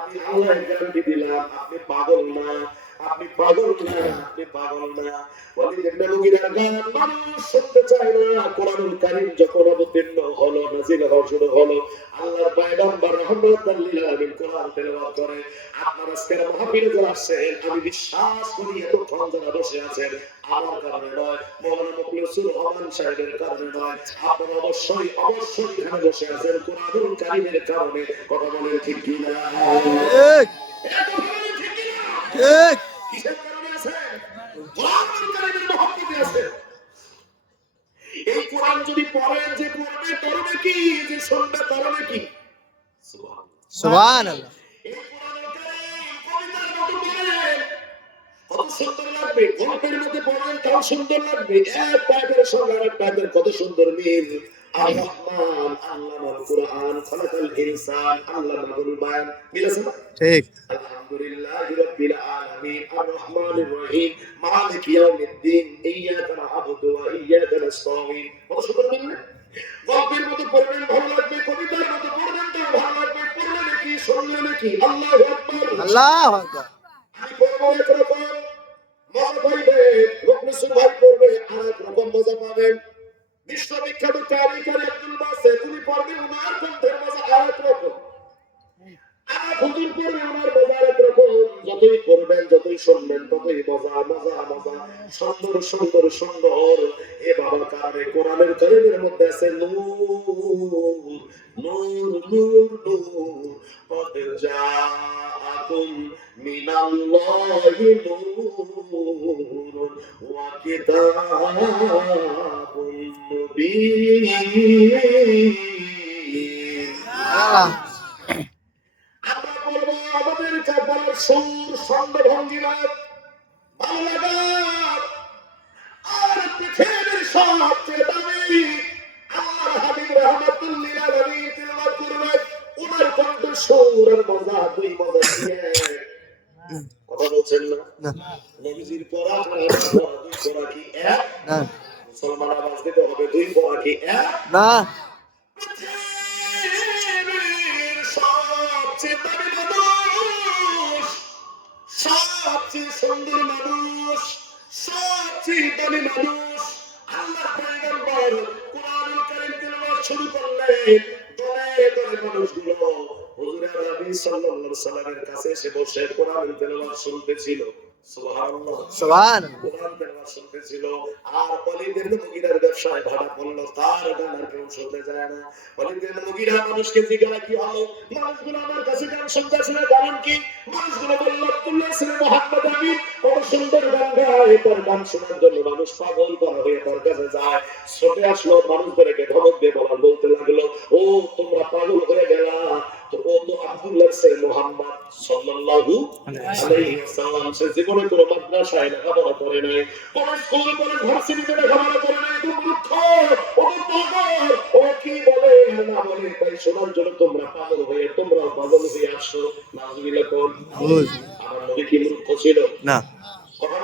আমি আল্লাহ গ্যারান্টি দিলাম, আপনি পাগল না, আপনি পাগল না, আপনি পাগল না। ওয়ালিদ ইবনে মুগীরার গান মানুষ শুনতে চায় না। কোরআনুল কারীম যখন অবতীর্ণ হলো, নাযিল হওয়া শুরু হলো, আল্লাহর পয়গম্বর রাহমাতুল লিল আলামিন কোরআন তেলাওয়াত করে। আপনার আজকের মাহফিলে যারা আসছেন, আমি বিশ্বাস করি এতক্ষণ যারা বসে আছেন আমার কারণে নয়, মওলানা মুখলিসুর রহমান সাহেবের কারণে নয়, আপনারা অবশ্যই অবশ্যই এখানে বসে আছেন কোরআনুল কারীমের কারণে। কথা বলেন ঠিক কিনা? ঠিক। এটা বলেন ঠিক কিনা? ঠিক। কিসের কারণে আছেন? কোরআনুল কারীমের মহব্বতে আছেন। এই কোরআন যদি পড়েন, যে পড়বে তার কি, যে শুনবে তার কি? সুবহানাল্লাহ। সুবহানাল্লাহ। এই কোরআনুল কারীম কবিতার মতো পড়েন, কত সুন্দর লাগবে। গল্পের মধ্যে পড়েন, তাও সুন্দর লাগবে। এক পায়ের সঙ্গে আরেক পায়ের কত সুন্দর মিল। আর রহমান আল্লামাল কুরআন, খালাকাল ইনসান আল্লামাহুল বায়ান। মিল আছে না? ঠিক। আলহামদুলিল্লাহি রাব্বিল আলামিন, আর রহমানির রহিম, মালিক ইয়াউমিদ্দিন, ইয়্যাকা না'বুদু ওয়া ইয়্যাকা নাস্তাঈন। কত সুন্দর মিল না? গল্পের মতো পড়বেন ভালো লাগবে, কবিতার মতো পড়বেন তো ভালো লাগবে। পড়লে নাকি, শুনলে নাকি। আল্লাহু আকবার। আল্লাহু আকবার। আমি পড়বো একরকম, মজা পাইবে, মুখলিসুর ভাই করবে আর এক রকম মজা পাবেন। বিশ্ববিখ্যাত কারিগর আব্দুল বাসেত উনি পড়বে ওনার কণ্ঠের মজা আর এক রকম। আর হুজুর পড়বে ওনার মজা আর এক রকম। যতই করবেন যতই শুনবেন ততই মজা মজা মজা, সুন্দর সুন্দর সুন্দর। এ বাবার কারণে কোরআনের কারিমের মধ্যে আছে নূর নূর নূর নূর قد جاءكم من الله نور وكتاب مبين আমরা বলবো আমাদের কাপড় সুর ছন্দ ভঙ্গিমা ভালো লাগা আর পৃথিবীর সবচেয়ে দামি আল্লাহর হাবিব রাহমাতুল লিল আলামিন তিলাওয়াত করবেন ওনার কণ্ঠ সুর আর মজা দুই মজা দিয়ে। কথা বলছেন না? না নবীজির পড়া আর আমার পড়া দুই পড়া কি এক? না মুসলমান আওয়াজ দিতে হবে দুই পড়া কি এক? না পৃথিবীর সবচেয়ে দামি মানুষ, সবচেয়ে সুন্দর মানুষ, সবচেয়ে দামি মানুষ আল্লাহ পয়গম্বর কুরআনুল কারীম তেলাওয়াত শুরু করলেন। দলে দলে মানুষগুলো হুজুর নবী সাল্লাল্লাহু আলাইহি সাল্লামের কাছে এসে বসে কোরআনুল তেলাওয়াত শুনতেছিল। সুবহানাল্লাহ। সুবহানাল্লাহ কোরআন তেলাওয়াত শুনতেছিল। আর ওয়ালিদ ইবনে মুগীরার ব্যবসায় ভাড়া পড়ল, তার গান আর কেউ শুনতে যায় না। ওয়ালিদ ইবনে মুগীরা মানুষকে জিজ্ঞাসা কি হলো, মানুষগুলো আমার কাছে গান শুনতে আসে না, কারণ কি? মানুষগুলো বলল আব্দুল্লাহ ইবনে মুহাম্মদ আমিন কত সুন্দর গান গায়, তার গান শোনার জন্য মানুষ পাগল করা হয়ে তার কাছে যায়। ছুটে আসলো, মানুষদেরকে ধমক দিয়ে বলতে লাগলো, ও তোমরা পাগল হয়ে গেলা, তো ও তো আব্দুল্লাহ ইবনে মুহাম্মদ সাল্লাল্লাহু আলাইহি ওয়াসাল্লাম, সে জীবনে কোনো মাদ্রাসায় লেখাপড়া করে নাই, কোন স্কুল কলেজ ভার্সিটিতে লেখাপড়া করে নাই, তো মূর্খ, ও তো পাগল, ও কি বলে না বলে তাই শোনার জন্য তোমরা পাগল হয়ে তোমরা পাগল হয়ে আসছো। নাউজুবিল্লাহ। কোন বুঝ আমার নবী কি মূর্খ ছিল? না কথা